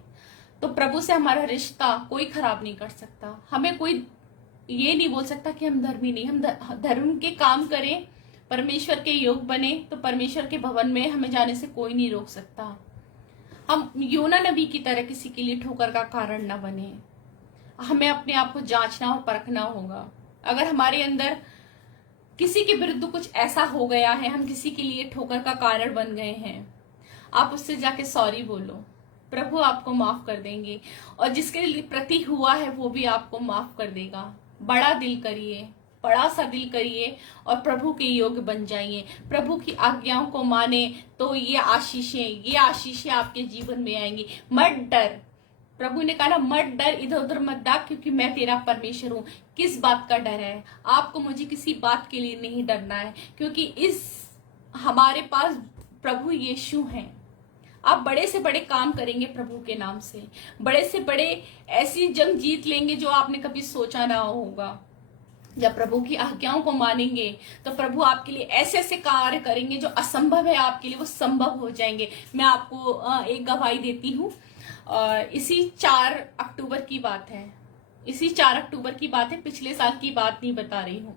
तो प्रभु से हमारा रिश्ता कोई खराब नहीं कर सकता। हमें कोई ये नहीं बोल सकता कि हम धर्मी नहीं, हम धर्म के काम करें, परमेश्वर के योग बने, तो परमेश्वर के भवन में हमें जाने से कोई नहीं रोक सकता। हम योना नबी की तरह किसी के लिए ठोकर का कारण ना बने। हमें अपने आप को जांचना और परखना होगा। अगर हमारे अंदर किसी के विरुद्ध कुछ ऐसा हो गया है, हम किसी के लिए ठोकर का कारण बन गए हैं, आप उससे जाके सॉरी बोलो, प्रभु आपको माफ कर देंगे, और जिसके प्रति हुआ है वो भी आपको माफ कर देगा। बड़ा दिल करिए, बड़ा सा दिल करिए और प्रभु के योग्य बन जाइए। प्रभु की आज्ञाओं को माने तो ये आशीषें आपके जीवन में आएंगी। मत डर, प्रभु ने कहा ना, मत डर, इधर उधर मत भाग, क्योंकि मैं तेरा परमेश्वर हूं। किस बात का डर है? आपको मुझे किसी बात के लिए नहीं डरना है, क्योंकि इस हमारे पास प्रभु यीशु हैं। आप बड़े से बड़े काम करेंगे प्रभु के नाम से, बड़े से बड़े ऐसी जंग जीत लेंगे जो आपने कभी सोचा ना होगा। जब प्रभु की आज्ञाओं को मानेंगे तो प्रभु आपके लिए ऐसे ऐसे कार्य करेंगे जो असंभव है आपके लिए वो संभव हो जाएंगे। मैं आपको एक गवाही देती हूँ। इसी 4 अक्टूबर की बात है, इसी 4 अक्टूबर की बात है, पिछले साल की बात नहीं बता रही हूँ।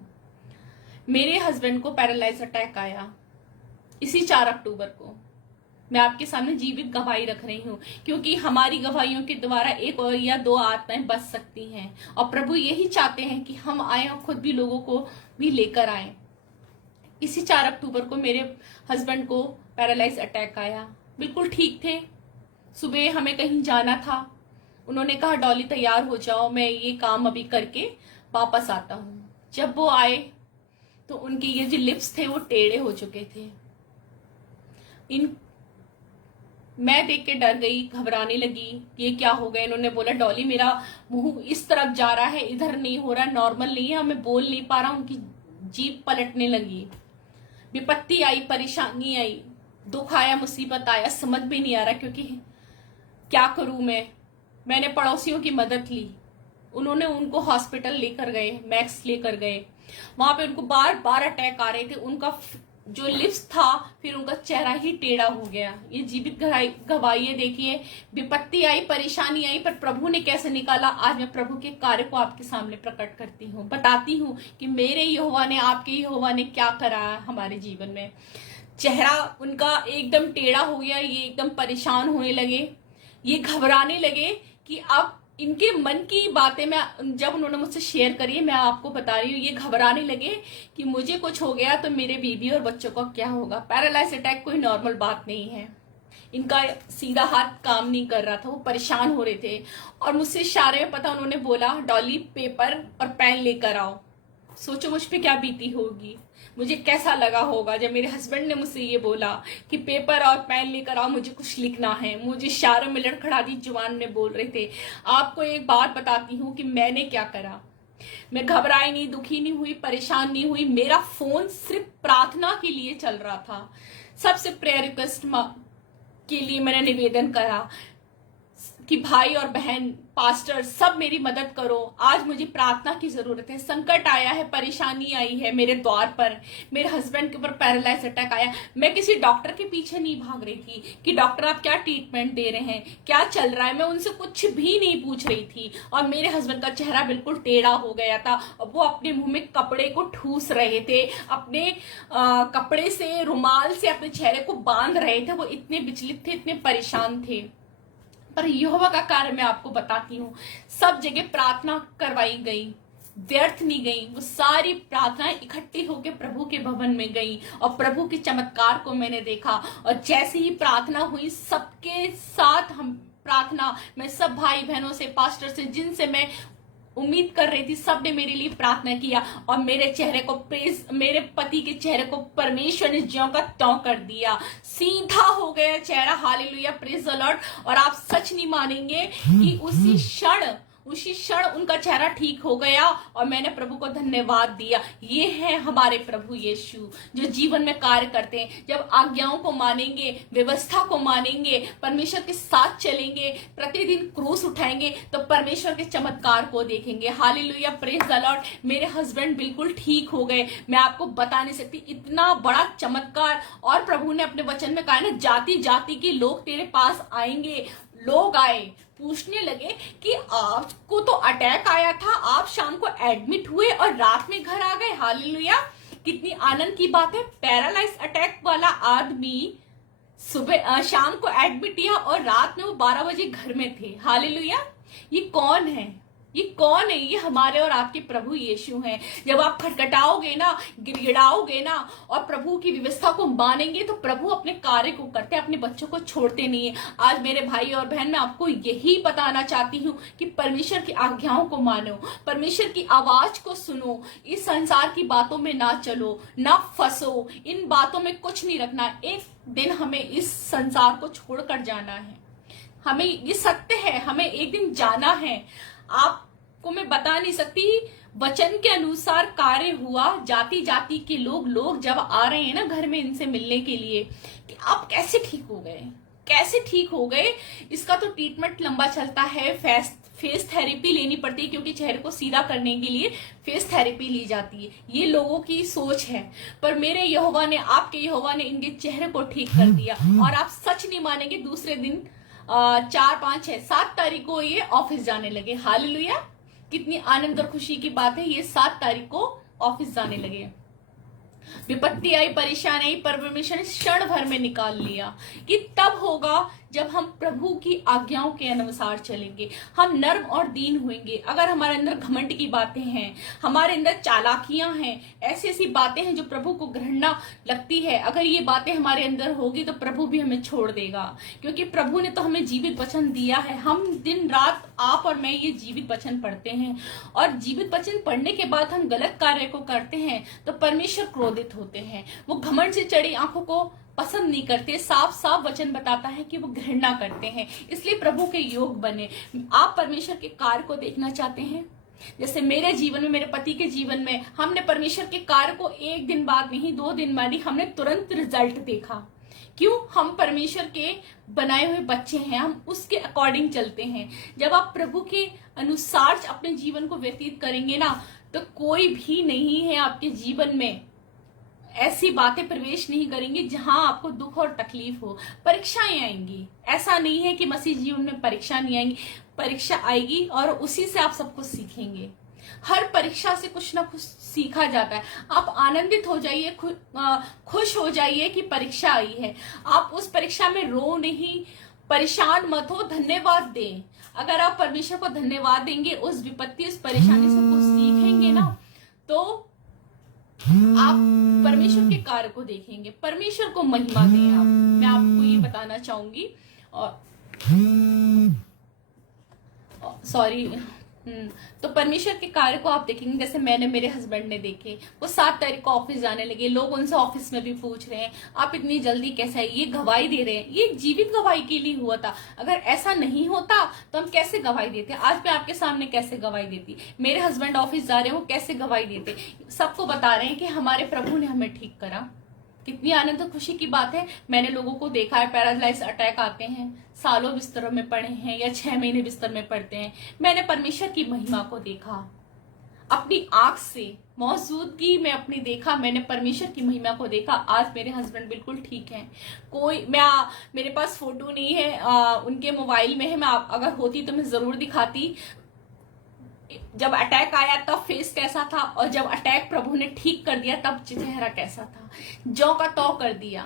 मेरे हस्बैंड को पैरालाइज अटैक आया इसी 4 अक्टूबर को। मैं आपके सामने जीवित गवाही रख रही हूँ, क्योंकि हमारी गवाहियों के द्वारा 1 और या 2 आत्माएं बच सकती हैं, और प्रभु यही चाहते हैं कि हम आए और खुद भी लोगों को भी लेकर आए। इसी 4 अक्टूबर को मेरे हस्बैंड को पैरालाइज अटैक आया। बिल्कुल ठीक थे, सुबह हमें कहीं जाना था। उन्होंने कहा डॉली तैयार हो जाओ, मैं ये काम अभी करके वापस आता हूँ। जब वो आए तो उनके ये जो लिप्स थे वो टेढ़े हो चुके थे। मैं देख के डर गई, घबराने लगी, ये क्या हो गया। इन्होंने बोला डॉली मेरा मुंह इस तरफ जा रहा है, इधर नहीं हो रहा, नॉर्मल नहीं है, मैं बोल नहीं पा रहा। उनकी जीभ पलटने लगी। विपत्ति आई, परेशानी आई, दुख आया, मुसीबत आया, समझ भी नहीं आ रहा क्योंकि क्या करूं मैं। मैंने पड़ोसियों की मदद ली, उन्होंने उनको हॉस्पिटल लेकर गए, मैक्स लेकर गए। वहां पे उनको बार बार अटैक आ रहे थे। उनका जो लिप्स था, फिर उनका चेहरा ही टेढ़ा हो गया। ये जीवित गवाही देखिए। विपत्ति आई, परेशानी आई, पर प्रभु ने कैसे निकाला। आज मैं प्रभु के कार्य को आपके सामने प्रकट करती हूँ, बताती हूँ कि मेरे यहोवा ने, आपके यहोवा ने क्या करा हमारे जीवन में। चेहरा उनका एकदम टेढ़ा हो गया, ये एकदम परेशान होने लगे, ये घबराने लगे कि अब इनके मन की बातें मैं जब उन्होंने मुझसे शेयर करी, मैं आपको बता रही हूँ, ये घबराने लगे कि मुझे कुछ हो गया तो मेरे बीबी और बच्चों का क्या होगा। पैरालाइज अटैक कोई नॉर्मल बात नहीं है। इनका सीधा हाथ काम नहीं कर रहा था, वो परेशान हो रहे थे। और मुझसे इशारे में पता उन्होंने बोला डॉली पेपर और पेन लेकर आओ। सोचो मुझ पे क्या बीती होगी, मुझे कैसा लगा होगा जब मेरे हस्बैंड ने मुझसे ये बोला कि पेपर और पेन लेकर आओ, मुझे कुछ लिखना है। मुझे इशारों में लड़खड़ाती जुबान में बोल रहे थे। आपको एक बात बताती हूँ कि मैंने क्या करा। मैं घबराई नहीं, दुखी नहीं हुई, परेशान नहीं हुई। मेरा फोन सिर्फ प्रार्थना के लिए चल रहा था। सबसे प्रेयर रिक्वेस्ट के लिए मैंने निवेदन करा कि भाई और बहन, पास्टर, सब मेरी मदद करो। आज मुझे प्रार्थना की जरूरत है। संकट आया है, परेशानी आई है मेरे द्वार पर, मेरे हस्बैंड के ऊपर पैरालाइज अटैक आया। मैं किसी डॉक्टर के पीछे नहीं भाग रही थी कि डॉक्टर आप क्या ट्रीटमेंट दे रहे हैं, क्या चल रहा है। मैं उनसे कुछ भी नहीं पूछ रही थी। और मेरे हस्बैंड का चेहरा बिल्कुल टेढ़ा हो गया था और वो अपने मुंह में कपड़े को ठूस रहे थे, अपने कपड़े से, रुमाल से अपने चेहरे को बांध रहे थे। वो इतने विचलित थे, इतने परेशान थे। पर यहोवा का कार्य मैं आपको बताती हूँ, सब जगह प्रार्थना करवाई गई, व्यर्थ नहीं गई। वो सारी प्रार्थनाएं इकट्ठी होकर प्रभु के भवन में गई और प्रभु के चमत्कार को मैंने देखा। और जैसे ही प्रार्थना हुई, सबके साथ हम प्रार्थना, मैं सब भाई बहनों से, पास्टर से, जिनसे मैं उम्मीद कर रही थी, सब ने मेरे लिए प्रार्थना किया। और मेरे चेहरे को मेरे पति के चेहरे को परमेश्वर ने ज्यों का त्यों कर दिया, सीधा हो गया चेहरा। Hallelujah, praise the Lord. और आप सच नहीं मानेंगे कि उसी क्षण उनका चेहरा ठीक हो गया और मैंने प्रभु को धन्यवाद दिया। ये है हमारे प्रभु यीशु जो जीवन में कार्य करते हैं। जब आज्ञाओं को मानेंगे, व्यवस्था को मानेंगे, परमेश्वर के साथ चलेंगे, प्रतिदिन क्रूस उठाएंगे, तो परमेश्वर के चमत्कार को देखेंगे। Hallelujah, praise the Lord. मेरे हस्बैंड बिल्कुल ठीक हो गए। मैं आपको बता नहीं सकती, इतना बड़ा चमत्कार। और प्रभु ने अपने वचन में कहा ना, जाति जाति के लोग तेरे पास आएंगे। लोग आए, पूछने लगे कि आपको तो अटैक आया था, आप शाम को एडमिट हुए और रात में घर आ गए। हालेलुया, कितनी आनंद की बात है। पैरालाइज अटैक वाला आदमी शाम को एडमिट किया और रात में वो 12 बजे घर में थे। हालेलुया, ये कौन है? ये कौन है? ये हमारे और आपके प्रभु यीशु हैं। जब आप खटखटाओगे ना, गिड़गिड़ाओगे ना और प्रभु की व्यवस्था को मानेंगे तो प्रभु अपने कार्य को करते, अपने बच्चों को छोड़ते नहीं है। आज मेरे भाई और बहन, मैं आपको यही बताना चाहती हूँ कि परमेश्वर की आज्ञाओं को मानो, परमेश्वर की आवाज को सुनो, इस संसार की बातों में ना चलो, ना फंसो, इन बातों में कुछ नहीं रखना। एक दिन हमें इस संसार को छोड़कर जाना है, हमें ये सत्य है, हमें एक दिन जाना है। आपको मैं बता नहीं सकती, वचन के अनुसार कार्य हुआ। जाति जाति के लोग जब आ रहे हैं ना घर में इनसे मिलने के लिए, कि आप कैसे ठीक हो गए, कैसे ठीक हो गए। इसका तो ट्रीटमेंट लंबा चलता है, फेस थेरेपी लेनी पड़ती है, क्योंकि चेहरे को सीधा करने के लिए फेस थेरेपी ली जाती है। ये लोगों की सोच है, पर मेरे यहोवा ने, आपके यहोवा ने इनके चेहरे को ठीक कर दिया। और आप सच नहीं मानेंगे, दूसरे दिन 4, 5, 6, 7 तारीख को ये ऑफिस जाने लगे। हालेलुया, कितनी आनंद और खुशी की बात है। ये 7 तारीख को ऑफिस जाने लगे। विपत्ति आई, परेशानी आई, पर परमेश्वर ने क्षण भर में निकाल लिया। कि तब होगा जब हम प्रभु की आज्ञाओं के अनुसार चलेंगे, हम नर्म और दीन होंगे। अगर हमारे अंदर घमंड की बातें हैं, हमारे अंदर चालाकियां हैं, ऐसी ऐसी बातें हैं जो प्रभु को घृणा लगती है, अगर ये बातें हमारे अंदर होगी तो प्रभु भी हमें छोड़ देगा। क्योंकि प्रभु ने तो हमें जीवित वचन दिया है। हम दिन रात, आप और मैं, ये जीवित वचन पढ़ते हैं, और जीवित वचन पढ़ने के बाद हम गलत कार्य को करते हैं तो परमेश्वर क्रोधित होते हैं। वो घमंड से चढ़ी आंखों को पसंद नहीं करते। साफ साफ वचन बताता है कि वो घृणा करते हैं। इसलिए प्रभु के योग बने। आप परमेश्वर के कार्य को देखना चाहते हैं? जैसे मेरे जीवन में, मेरे पति के जीवन में, हमने परमेश्वर के कार्य को एक दिन बाद नहीं, 2 दिन बाद नहीं, हमने तुरंत रिजल्ट देखा। क्यों? हम परमेश्वर के बनाए हुए बच्चे हैं, हम उसके अकॉर्डिंग चलते हैं। जब आप प्रभु के अनुसार अपने जीवन को व्यतीत करेंगे ना, तो कोई भी नहीं है आपके जीवन में ऐसी बातें प्रवेश नहीं करेंगी जहां आपको दुख और तकलीफ हो। परीक्षाएं आएंगी, ऐसा नहीं है कि मसीह जीवन में परीक्षा नहीं आएंगी, परीक्षा आएगी और उसी से आप सब कुछ सीखेंगे। हर परीक्षा से कुछ ना कुछ सीखा जाता है। आप आनंदित हो जाइए, खुश हो जाइए कि परीक्षा आई है। आप उस परीक्षा में रो नहीं, परेशान मत हो, धन्यवाद दें। अगर आप परमेश्वर को धन्यवाद देंगे, उस विपत्ति, उस परेशानी से कुछ सीखेंगे ना, तो आप परमेश्वर के कार्य को देखेंगे, परमेश्वर को महिमा दें आप। मैं आपको ये बताना चाहूंगी। और सॉरी, तो परमेश्वर के कार्य को आप देखेंगे। जैसे मैंने, मेरे हस्बैंड ने देखे, वो 7 तारीख को ऑफिस जाने लगे। लोग उनसे ऑफिस में भी पूछ रहे हैं आप इतनी जल्दी कैसे है, ये गवाही दे रहे हैं। ये जीवित गवाही के लिए हुआ था। अगर ऐसा नहीं होता तो हम कैसे गवाही देते? आज मैं आपके सामने कैसे गवाही देती? मेरे हस्बैंड ऑफिस जा रहे हैं, वो कैसे गवाही देते? सबको बता रहे हैं कि हमारे प्रभु ने हमें ठीक करा। कितनी आनंद और खुशी की बात है। मैंने लोगों को देखा है, पैरालाइज अटैक आते हैं, सालों बिस्तरों में पड़े हैं या 6 महीने बिस्तर में पड़ते हैं। मैंने परमेश्वर की महिमा को देखा, अपनी आंख से मौजूदगी में अपनी देखा, मैंने परमेश्वर की महिमा को देखा। आज मेरे हस्बैंड बिल्कुल ठीक हैं। मेरे पास फोटो नहीं है, उनके मोबाइल में है। मैं अगर होती तो मैं जरूर दिखाती। जब अटैक आया तब फेस कैसा था, और जब अटैक प्रभु ने ठीक कर दिया तब चेहरा कैसा था। जौ का तौ कर दिया।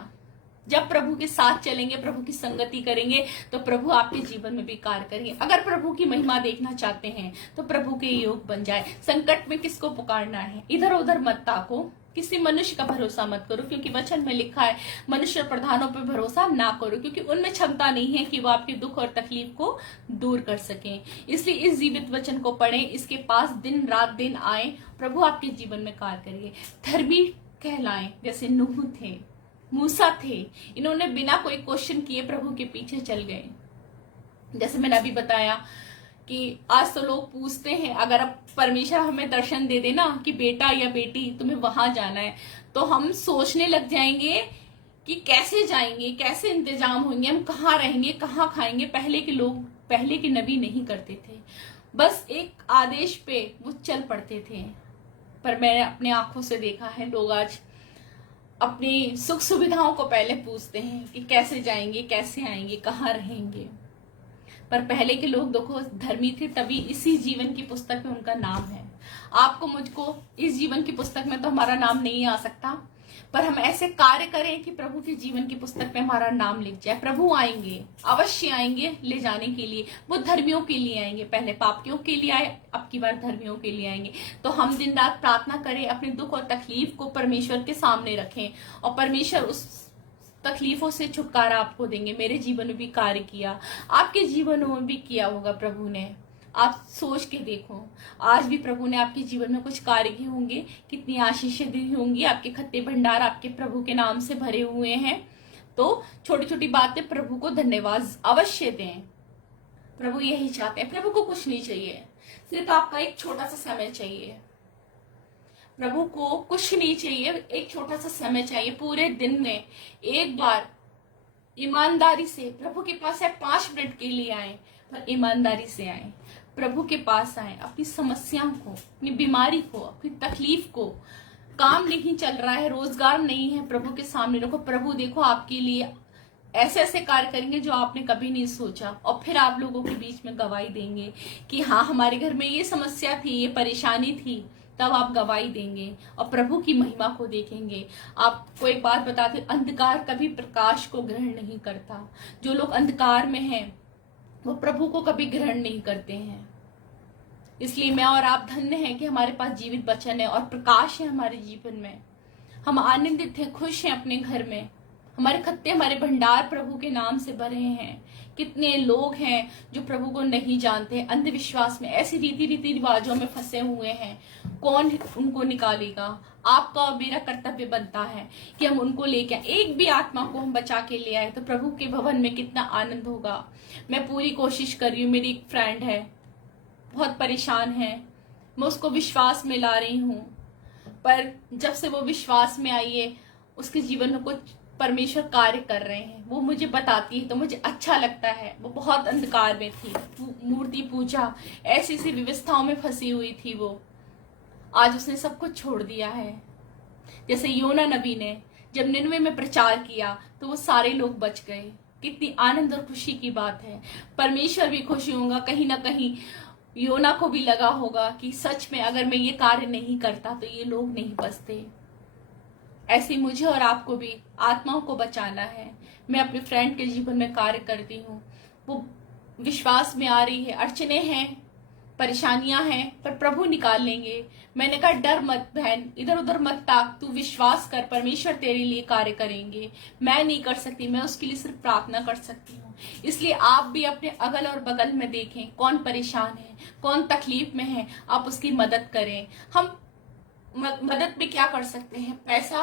जब प्रभु के साथ चलेंगे, प्रभु की संगति करेंगे, तो प्रभु आपके जीवन में भी कार्य करेंगे। अगर प्रभु की महिमा देखना चाहते हैं तो प्रभु के योग बन जाए। संकट में किसको पुकारना है? इधर उधर मत ताको, किसी मनुष्य का भरोसा मत करो, क्योंकि वचन में लिखा है मनुष्य प्रधानों पर भरोसा ना करो, क्योंकि उनमें क्षमता नहीं है कि वो आपके दुख और तकलीफ को दूर कर सकें। इसलिए इस जीवित वचन को पढ़ें, इसके पास दिन रात दिन आए, प्रभु आपके जीवन में कार्य करिए। धर्मी कहलाएं, जैसे नूह थे, मूसा थे। इन्होंने बिना कोई क्वेश्चन किए प्रभु के पीछे चल गए। जैसे मैंने अभी बताया कि आज तो लोग पूछते हैं, अगर अब परमेश्वर हमें दर्शन दे देना कि बेटा या बेटी तुम्हें वहां जाना है, तो हम सोचने लग जाएंगे कि कैसे जाएंगे, कैसे इंतजाम होंगे, हम कहाँ रहेंगे, कहाँ खाएंगे। पहले के लोग, पहले के नबी नहीं करते थे, बस एक आदेश पे वो चल पड़ते थे। पर मैंने अपने आंखों से देखा है, लोग आज अपनी सुख सुविधाओं को पहले पूछते हैं कि कैसे जाएंगे, कैसे आएंगे, कहाँ रहेंगे। पर पहले के लोग देखो धर्मी थे, तभी इसी जीवन की पुस्तक में उनका नाम है। आपको, मुझको इस जीवन की पुस्तक में तो हमारा नाम नहीं आ सकता, पर हम ऐसे कार्य करें कि प्रभु के जीवन की पुस्तक में हमारा नाम लिख जाए। प्रभु आएंगे, अवश्य आएंगे ले जाने के लिए। वो धर्मियों के लिए आएंगे, पहले पापियों के लिए आए, अब की बार धर्मियों के लिए आएंगे। तो हम दिन रात प्रार्थना करें, अपने दुख और तकलीफ को परमेश्वर के सामने रखें और परमेश्वर उस तकलीफों से छुटकारा आपको देंगे। मेरे जीवन में भी कार्य किया, आपके जीवन में भी किया होगा प्रभु ने। आप सोच के देखो, आज भी प्रभु ने आपके जीवन में कुछ कार्य किए होंगे, कितनी आशीषें दी होंगी, आपके खत्ते भंडार आपके प्रभु के नाम से भरे हुए हैं। तो छोटी छोटी बातें प्रभु को धन्यवाद अवश्य दें। प्रभु यही चाहते हैं, प्रभु को कुछ नहीं चाहिए, सिर्फ आपका एक छोटा सा समय चाहिए। प्रभु को कुछ नहीं चाहिए, एक छोटा सा समय चाहिए। पूरे दिन में एक बार ईमानदारी से प्रभु के पास है, 5 मिनट के लिए आए, पर ईमानदारी से आए, प्रभु के पास आए। अपनी समस्याओं को, अपनी बीमारी को, अपनी तकलीफ को, काम नहीं चल रहा है, रोजगार नहीं है, प्रभु के सामने रखो। प्रभु देखो आपके लिए ऐसे ऐसे कार्य करेंगे जो आपने कभी नहीं सोचा, और फिर आप लोगों के बीच में गवाही देंगे कि हाँ, हमारे घर में ये समस्या थी, ये परेशानी थी। तब आप गवाही देंगे और प्रभु की महिमा को देखेंगे। आपको एक बात बताते, अंधकार कभी प्रकाश को ग्रहण नहीं करता। जो लोग अंधकार में हैं वो प्रभु को कभी ग्रहण नहीं करते हैं। इसलिए मैं और आप धन्य हैं कि हमारे पास जीवित वचन है और प्रकाश है हमारे जीवन में। हम आनंदित हैं, खुश हैं अपने घर में। हमारे खत्ते, हमारे भंडार प्रभु के नाम से भरे हैं। कितने लोग हैं जो प्रभु को नहीं जानते, अंधविश्वास में, ऐसी रीति रिवाजों में फंसे हुए हैं। कौन उनको निकालेगा? आपका और मेरा कर्तव्य बनता है कि हम उनको लेके आए। एक भी आत्मा को हम बचा के ले आए तो प्रभु के भवन में कितना आनंद होगा। मैं पूरी कोशिश कर रही हूँ। मेरी एक फ्रेंड है, बहुत परेशान है, मैं उसको विश्वास में ला रही हूँ, पर जब से वो विश्वास में आई है उसके जीवन में कुछ परमेश्वर कार्य कर रहे हैं। वो मुझे बताती है तो मुझे अच्छा लगता है। वो बहुत अंधकार में थी, मूर्ति पूजा, ऐसी सी व्यवस्थाओं में फंसी हुई थी। वो आज उसने सब कुछ छोड़ दिया है। जैसे योना नबी ने जब निनवे में प्रचार किया तो वो सारे लोग बच गए। कितनी आनंद और खुशी की बात है। परमेश्वर भी खुशी होगा। कहीं ना कहीं योना को भी लगा होगा कि सच में अगर मैं ये कार्य नहीं करता तो ये लोग नहीं बचते। ऐसे मुझे और आपको भी आत्माओं को बचाना है। मैं अपने फ्रेंड के जीवन में कार्य करती हूँ। वो विश्वास में आ रही है, अड़चने हैं, परेशानियां हैं, पर प्रभु निकाल लेंगे। मैंने कहा डर मत बहन, इधर उधर मत ताक, तू विश्वास कर, परमेश्वर तेरे लिए कार्य करेंगे। मैं नहीं कर सकती, मैं उसके लिए सिर्फ प्रार्थना कर सकती हूँ। इसलिए आप भी अपने अगल और बगल में देखें कौन परेशान है, कौन तकलीफ में है, आप उसकी मदद करें। हम मदद में क्या कर सकते हैं? पैसा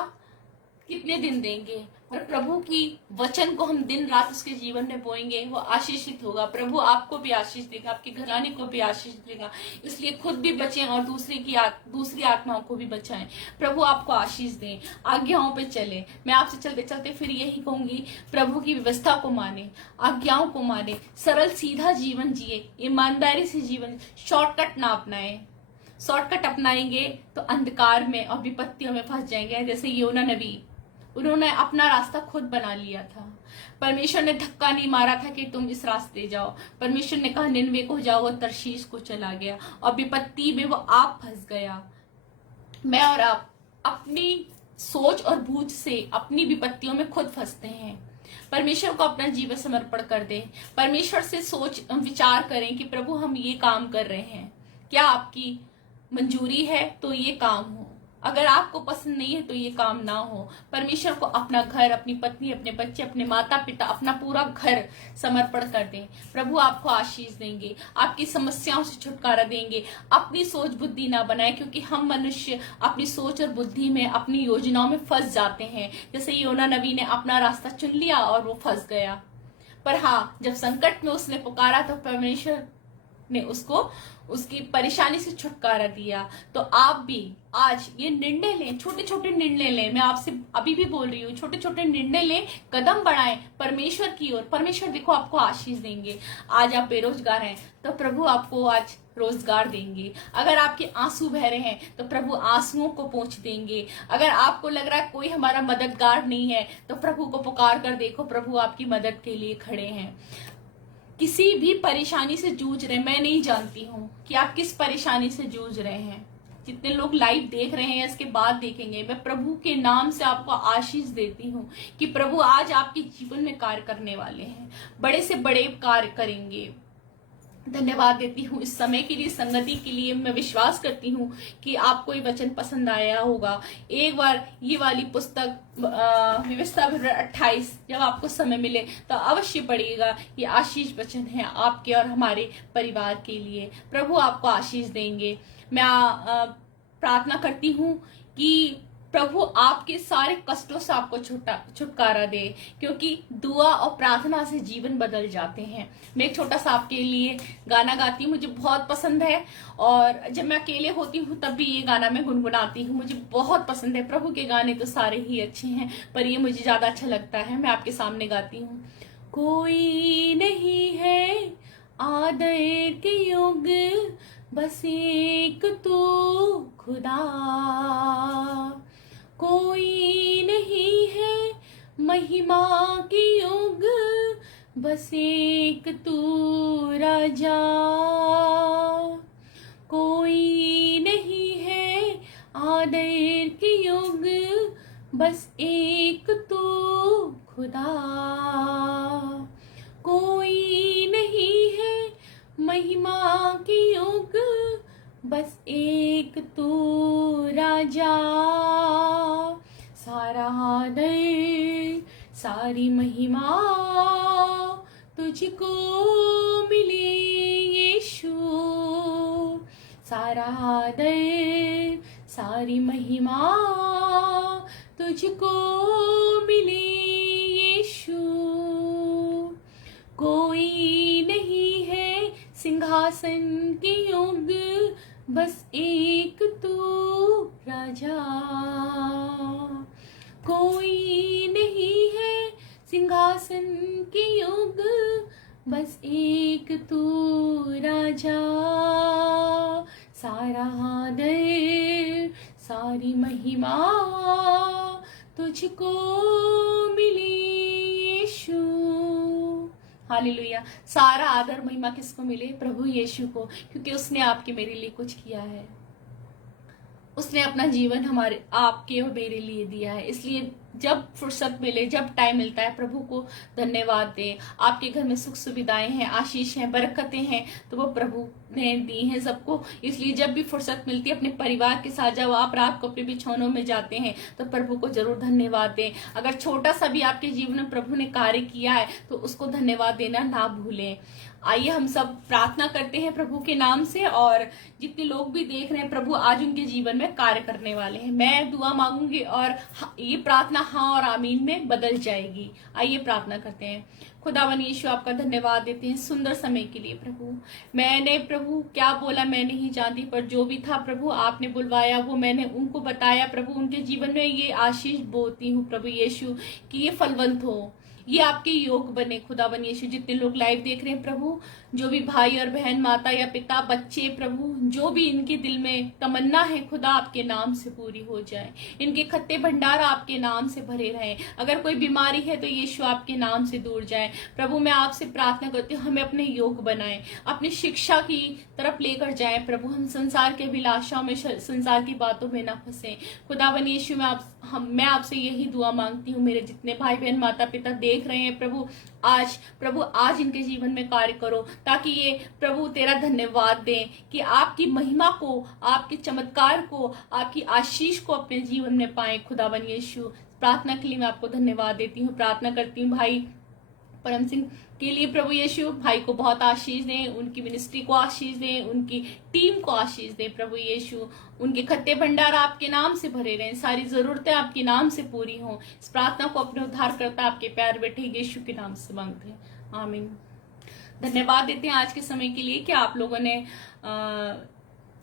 कितने दिन देंगे, पर प्रभु की वचन को हम दिन रात उसके जीवन में बोएंगे, वो आशीषित होगा। प्रभु आपको भी आशीष देगा, आपके घराने को भी आशीष देगा। इसलिए खुद भी बचें और दूसरी आत्माओं को भी बचाएं। प्रभु आपको आशीष दें, आज्ञाओं पे चले। मैं आपसे चलते चलते फिर यही कहूंगी, प्रभु की व्यवस्था को माने, आज्ञाओं को माने, सरल सीधा जीवन जिए, ईमानदारी से जीवन, शॉर्टकट ना अपनाएं। शॉर्टकट अपनाएंगे तो अंधकार में और विपत्तियों में फंस जाएंगे। जैसे योना नबी, उन्होंने अपना रास्ता खुद बना लिया था। परमेश्वर ने धक्का नहीं मारा था कि तुम इस रास्ते जाओ। परमेश्वर ने कहा निनवे को जाओ, वो तरशीश को चला गया और विपत्ति में वो आप फंस गया। मैं और आप अपनी सोच और बूझ से अपनी विपत्तियों में खुद फंसते हैं। परमेश्वर को अपना जीवन समर्पण कर दें। परमेश्वर से सोच विचार करें कि प्रभु हम ये काम कर रहे हैं, क्या आपकी मंजूरी है तो ये काम हो, अगर आपको पसंद नहीं है तो ये काम ना हो। परमेश्वर को अपना घर, अपनी पत्नी, अपने बच्चे, अपने माता पिता, अपना पूरा घर समर्पण कर दें। प्रभु आपको आशीष देंगे, आपकी समस्याओं से छुटकारा देंगे। अपनी सोच बुद्धि ना बनाए, क्योंकि हम मनुष्य अपनी सोच और बुद्धि में, अपनी योजनाओं में फंस जाते हैं। जैसे योना नबी ने अपना रास्ता चुन लिया और वो फंस गया, पर हाँ, जब संकट में उसने पुकारा तो परमेश्वर ने उसको उसकी परेशानी से छुटकारा दिया। तो आप भी आज ये निर्णय लें, छोटे छोटे निर्णय लें। मैं आपसे अभी भी बोल रही हूँ, छोटे छोटे निर्णय लें, कदम बढ़ाएं परमेश्वर की ओर। परमेश्वर देखो आपको आशीष देंगे। आज आप बेरोजगार हैं तो प्रभु आपको आज रोजगार देंगे। अगर आपके आंसू बह रहे हैं तो प्रभु आंसुओं को पोंछ देंगे। अगर आपको लग रहा है कोई हमारा मददगार नहीं है तो प्रभु को पुकार कर देखो, प्रभु आपकी मदद के लिए खड़े हैं। किसी भी परेशानी से जूझ रहे, मैं नहीं जानती हूँ कि आप किस परेशानी से जूझ रहे हैं, जितने लोग लाइव देख रहे हैं इसके बाद देखेंगे, मैं प्रभु के नाम से आपको आशीष देती हूँ कि प्रभु आज आपके जीवन में कार्य करने वाले हैं, बड़े से बड़े कार्य करेंगे। धन्यवाद देती हूँ इस समय के लिए, संगति के लिए। मैं विश्वास करती हूँ कि आपको ये वचन पसंद आया होगा। एक बार ये वाली पुस्तक व्यवस्था 28 जब आपको समय मिले तो अवश्य पढ़िएगा। ये आशीष वचन है आपके और हमारे परिवार के लिए। प्रभु आपको आशीष देंगे। मैं प्रार्थना करती हूँ कि प्रभु आपके सारे कष्टों से आपको छुटकारा दे, क्योंकि दुआ और प्रार्थना से जीवन बदल जाते हैं। मैं एक छोटा सा आपके लिए गाना गाती हूँ, मुझे बहुत पसंद है, और जब मैं अकेले होती हूँ तब भी ये गाना मैं गुनगुनाती हूँ, मुझे बहुत पसंद है। प्रभु के गाने तो सारे ही अच्छे हैं, पर ये मुझे ज्यादा अच्छा लगता है। मैं आपके सामने गाती हूँ। कोई नहीं है आदर के योग्य, बस एक तू खुदा। कोई नहीं है महिमा की योग्य, बस एक तू राजा। कोई नहीं है आदर के योग्य, बस एक तू खुदा। कोई नहीं है महिमा की योग्य, बस एक तू राजा। सारा आदर सारी महिमा तुझको मिले यीशु। सारा आदर सारी महिमा तुझको मिले यीशु। कोई नहीं है सिंहासन के योग्य, बस एक तू राजा। कोई नहीं है सिंहासन के योग्य, बस एक तू राजा। सारा आदर सारी महिमा तुझको मिले यीशु। हालेलुया। सारा आदर महिमा किसको मिले? प्रभु यीशु को, क्योंकि उसने आपके मेरे लिए कुछ किया है। उसने अपना जीवन हमारे आपके और मेरे लिए दिया है। इसलिए जब फुर्सत मिले, जब टाइम मिलता है, प्रभु को धन्यवाद दें। आपके घर में सुख सुविधाएं हैं, आशीष हैं, बरकतें हैं, तो वो प्रभु ने दी हैं सबको। इसलिए जब भी फुर्सत मिलती है अपने परिवार के साथ, जब आप रात को अपने बिछौनों में जाते हैं, तो प्रभु को जरूर धन्यवाद दें। अगर छोटा सा भी आपके जीवन में प्रभु ने कार्य किया है तो उसको धन्यवाद देना ना भूलें। आइए हम सब प्रार्थना करते हैं प्रभु के नाम से, और जितने लोग भी देख रहे हैं, प्रभु आज उनके जीवन में कार्य करने वाले हैं। मैं दुआ मांगूंगी और ये प्रार्थना हाँ और आमीन में बदल जाएगी। आइए प्रार्थना करते हैं। खुदावन यीशु, आपका धन्यवाद देते हैं सुंदर समय के लिए। प्रभु मैंने प्रभु क्या बोला मैं नहीं जानती, पर जो भी था प्रभु आपने बुलवाया वो मैंने उनको बताया। प्रभु उनके जीवन में ये आशीष बोती हूँ प्रभु यीशु कि ये फलवंत हो, ये आपके योग बने। खुदावन यीशु, जितने लोग लाइव देख रहे हैं प्रभु, जो भी भाई और बहन, माता या पिता, बच्चे, प्रभु जो भी इनके दिल में तमन्ना है, खुदा आपके नाम से पूरी हो जाए। इनके खत्ते भंडार आपके नाम से भरे रहें। अगर कोई बीमारी है तो यीशु आपके नाम से दूर जाए। प्रभु मैं आपसे प्रार्थना करती हूँ, हमें अपने योग बनाएं, अपनी शिक्षा की तरफ लेकर जाएं। प्रभु हम संसार के अभिलाषाओं में, संसार की बातों में ना फंसे। खुदावन यीशु, मैं आपसे यही दुआ मांगती हूँ। मेरे जितने भाई बहन, माता पिता देख रहे हैं प्रभु आज इनके जीवन में कार्य करो, ताकि ये प्रभु तेरा धन्यवाद दें कि आपकी महिमा को, आपके चमत्कार को, आपकी आशीष को अपने जीवन में पाए। खुदावन यीशु, प्रार्थना के लिए मैं आपको धन्यवाद देती हूँ। प्रार्थना करती हूँ भाई परम सिंह के लिए। प्रभु यीशु भाई को बहुत आशीष दें, उनकी मिनिस्ट्री को आशीष दें, उनकी टीम को आशीष दें। प्रभु यीशु उनके खत्ते भंडार आपके नाम से भरे रहें, सारी जरूरतें आपके नाम से पूरी हों। इस प्रार्थना को अपने उद्धार करता आपके प्यार बेटे यीशु के नाम से मांगते हैं, आमीन। धन्यवाद देते हैं आज के समय के लिए कि आप लोगों ने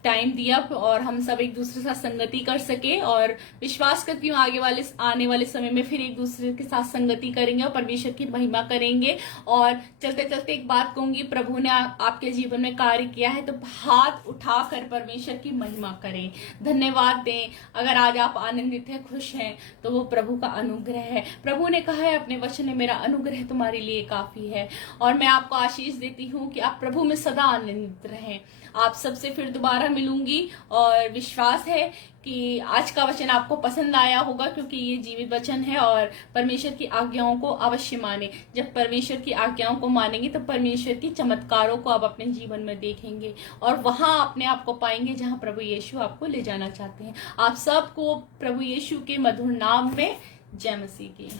टाइम दिया और हम सब एक दूसरे के साथ संगति कर सके, और विश्वास करती हूँ आने वाले समय में फिर एक दूसरे के साथ संगति करेंगे और परमेश्वर की महिमा करेंगे। और चलते चलते एक बात कहूंगी, प्रभु ने आपके जीवन में कार्य किया है तो हाथ उठाकर परमेश्वर की महिमा करें, धन्यवाद दें। अगर आज आप आनंदित हैं, खुश हैं, तो वो प्रभु का अनुग्रह है। प्रभु ने कहा है अपने वचन में, मेरा अनुग्रह तुम्हारे लिए काफी है। और मैं आपको आशीष देती हूँ कि आप प्रभु में सदा आनंदित रहें। आप सबसे फिर दोबारा दोबारा मिलूंगी और विश्वास है कि आज का वचन आपको पसंद आया होगा, क्योंकि ये जीवित वचन है। और परमेश्वर की आज्ञाओं को अवश्य माने। जब परमेश्वर की आज्ञाओं को मानेंगे तो परमेश्वर की चमत्कारों को आप अपने जीवन में देखेंगे और वहां अपने आप को पाएंगे जहां प्रभु यीशु आपको ले जाना चाहते हैं। आप सबको प्रभु यीशु के मधुर नाम में जय मसीह की।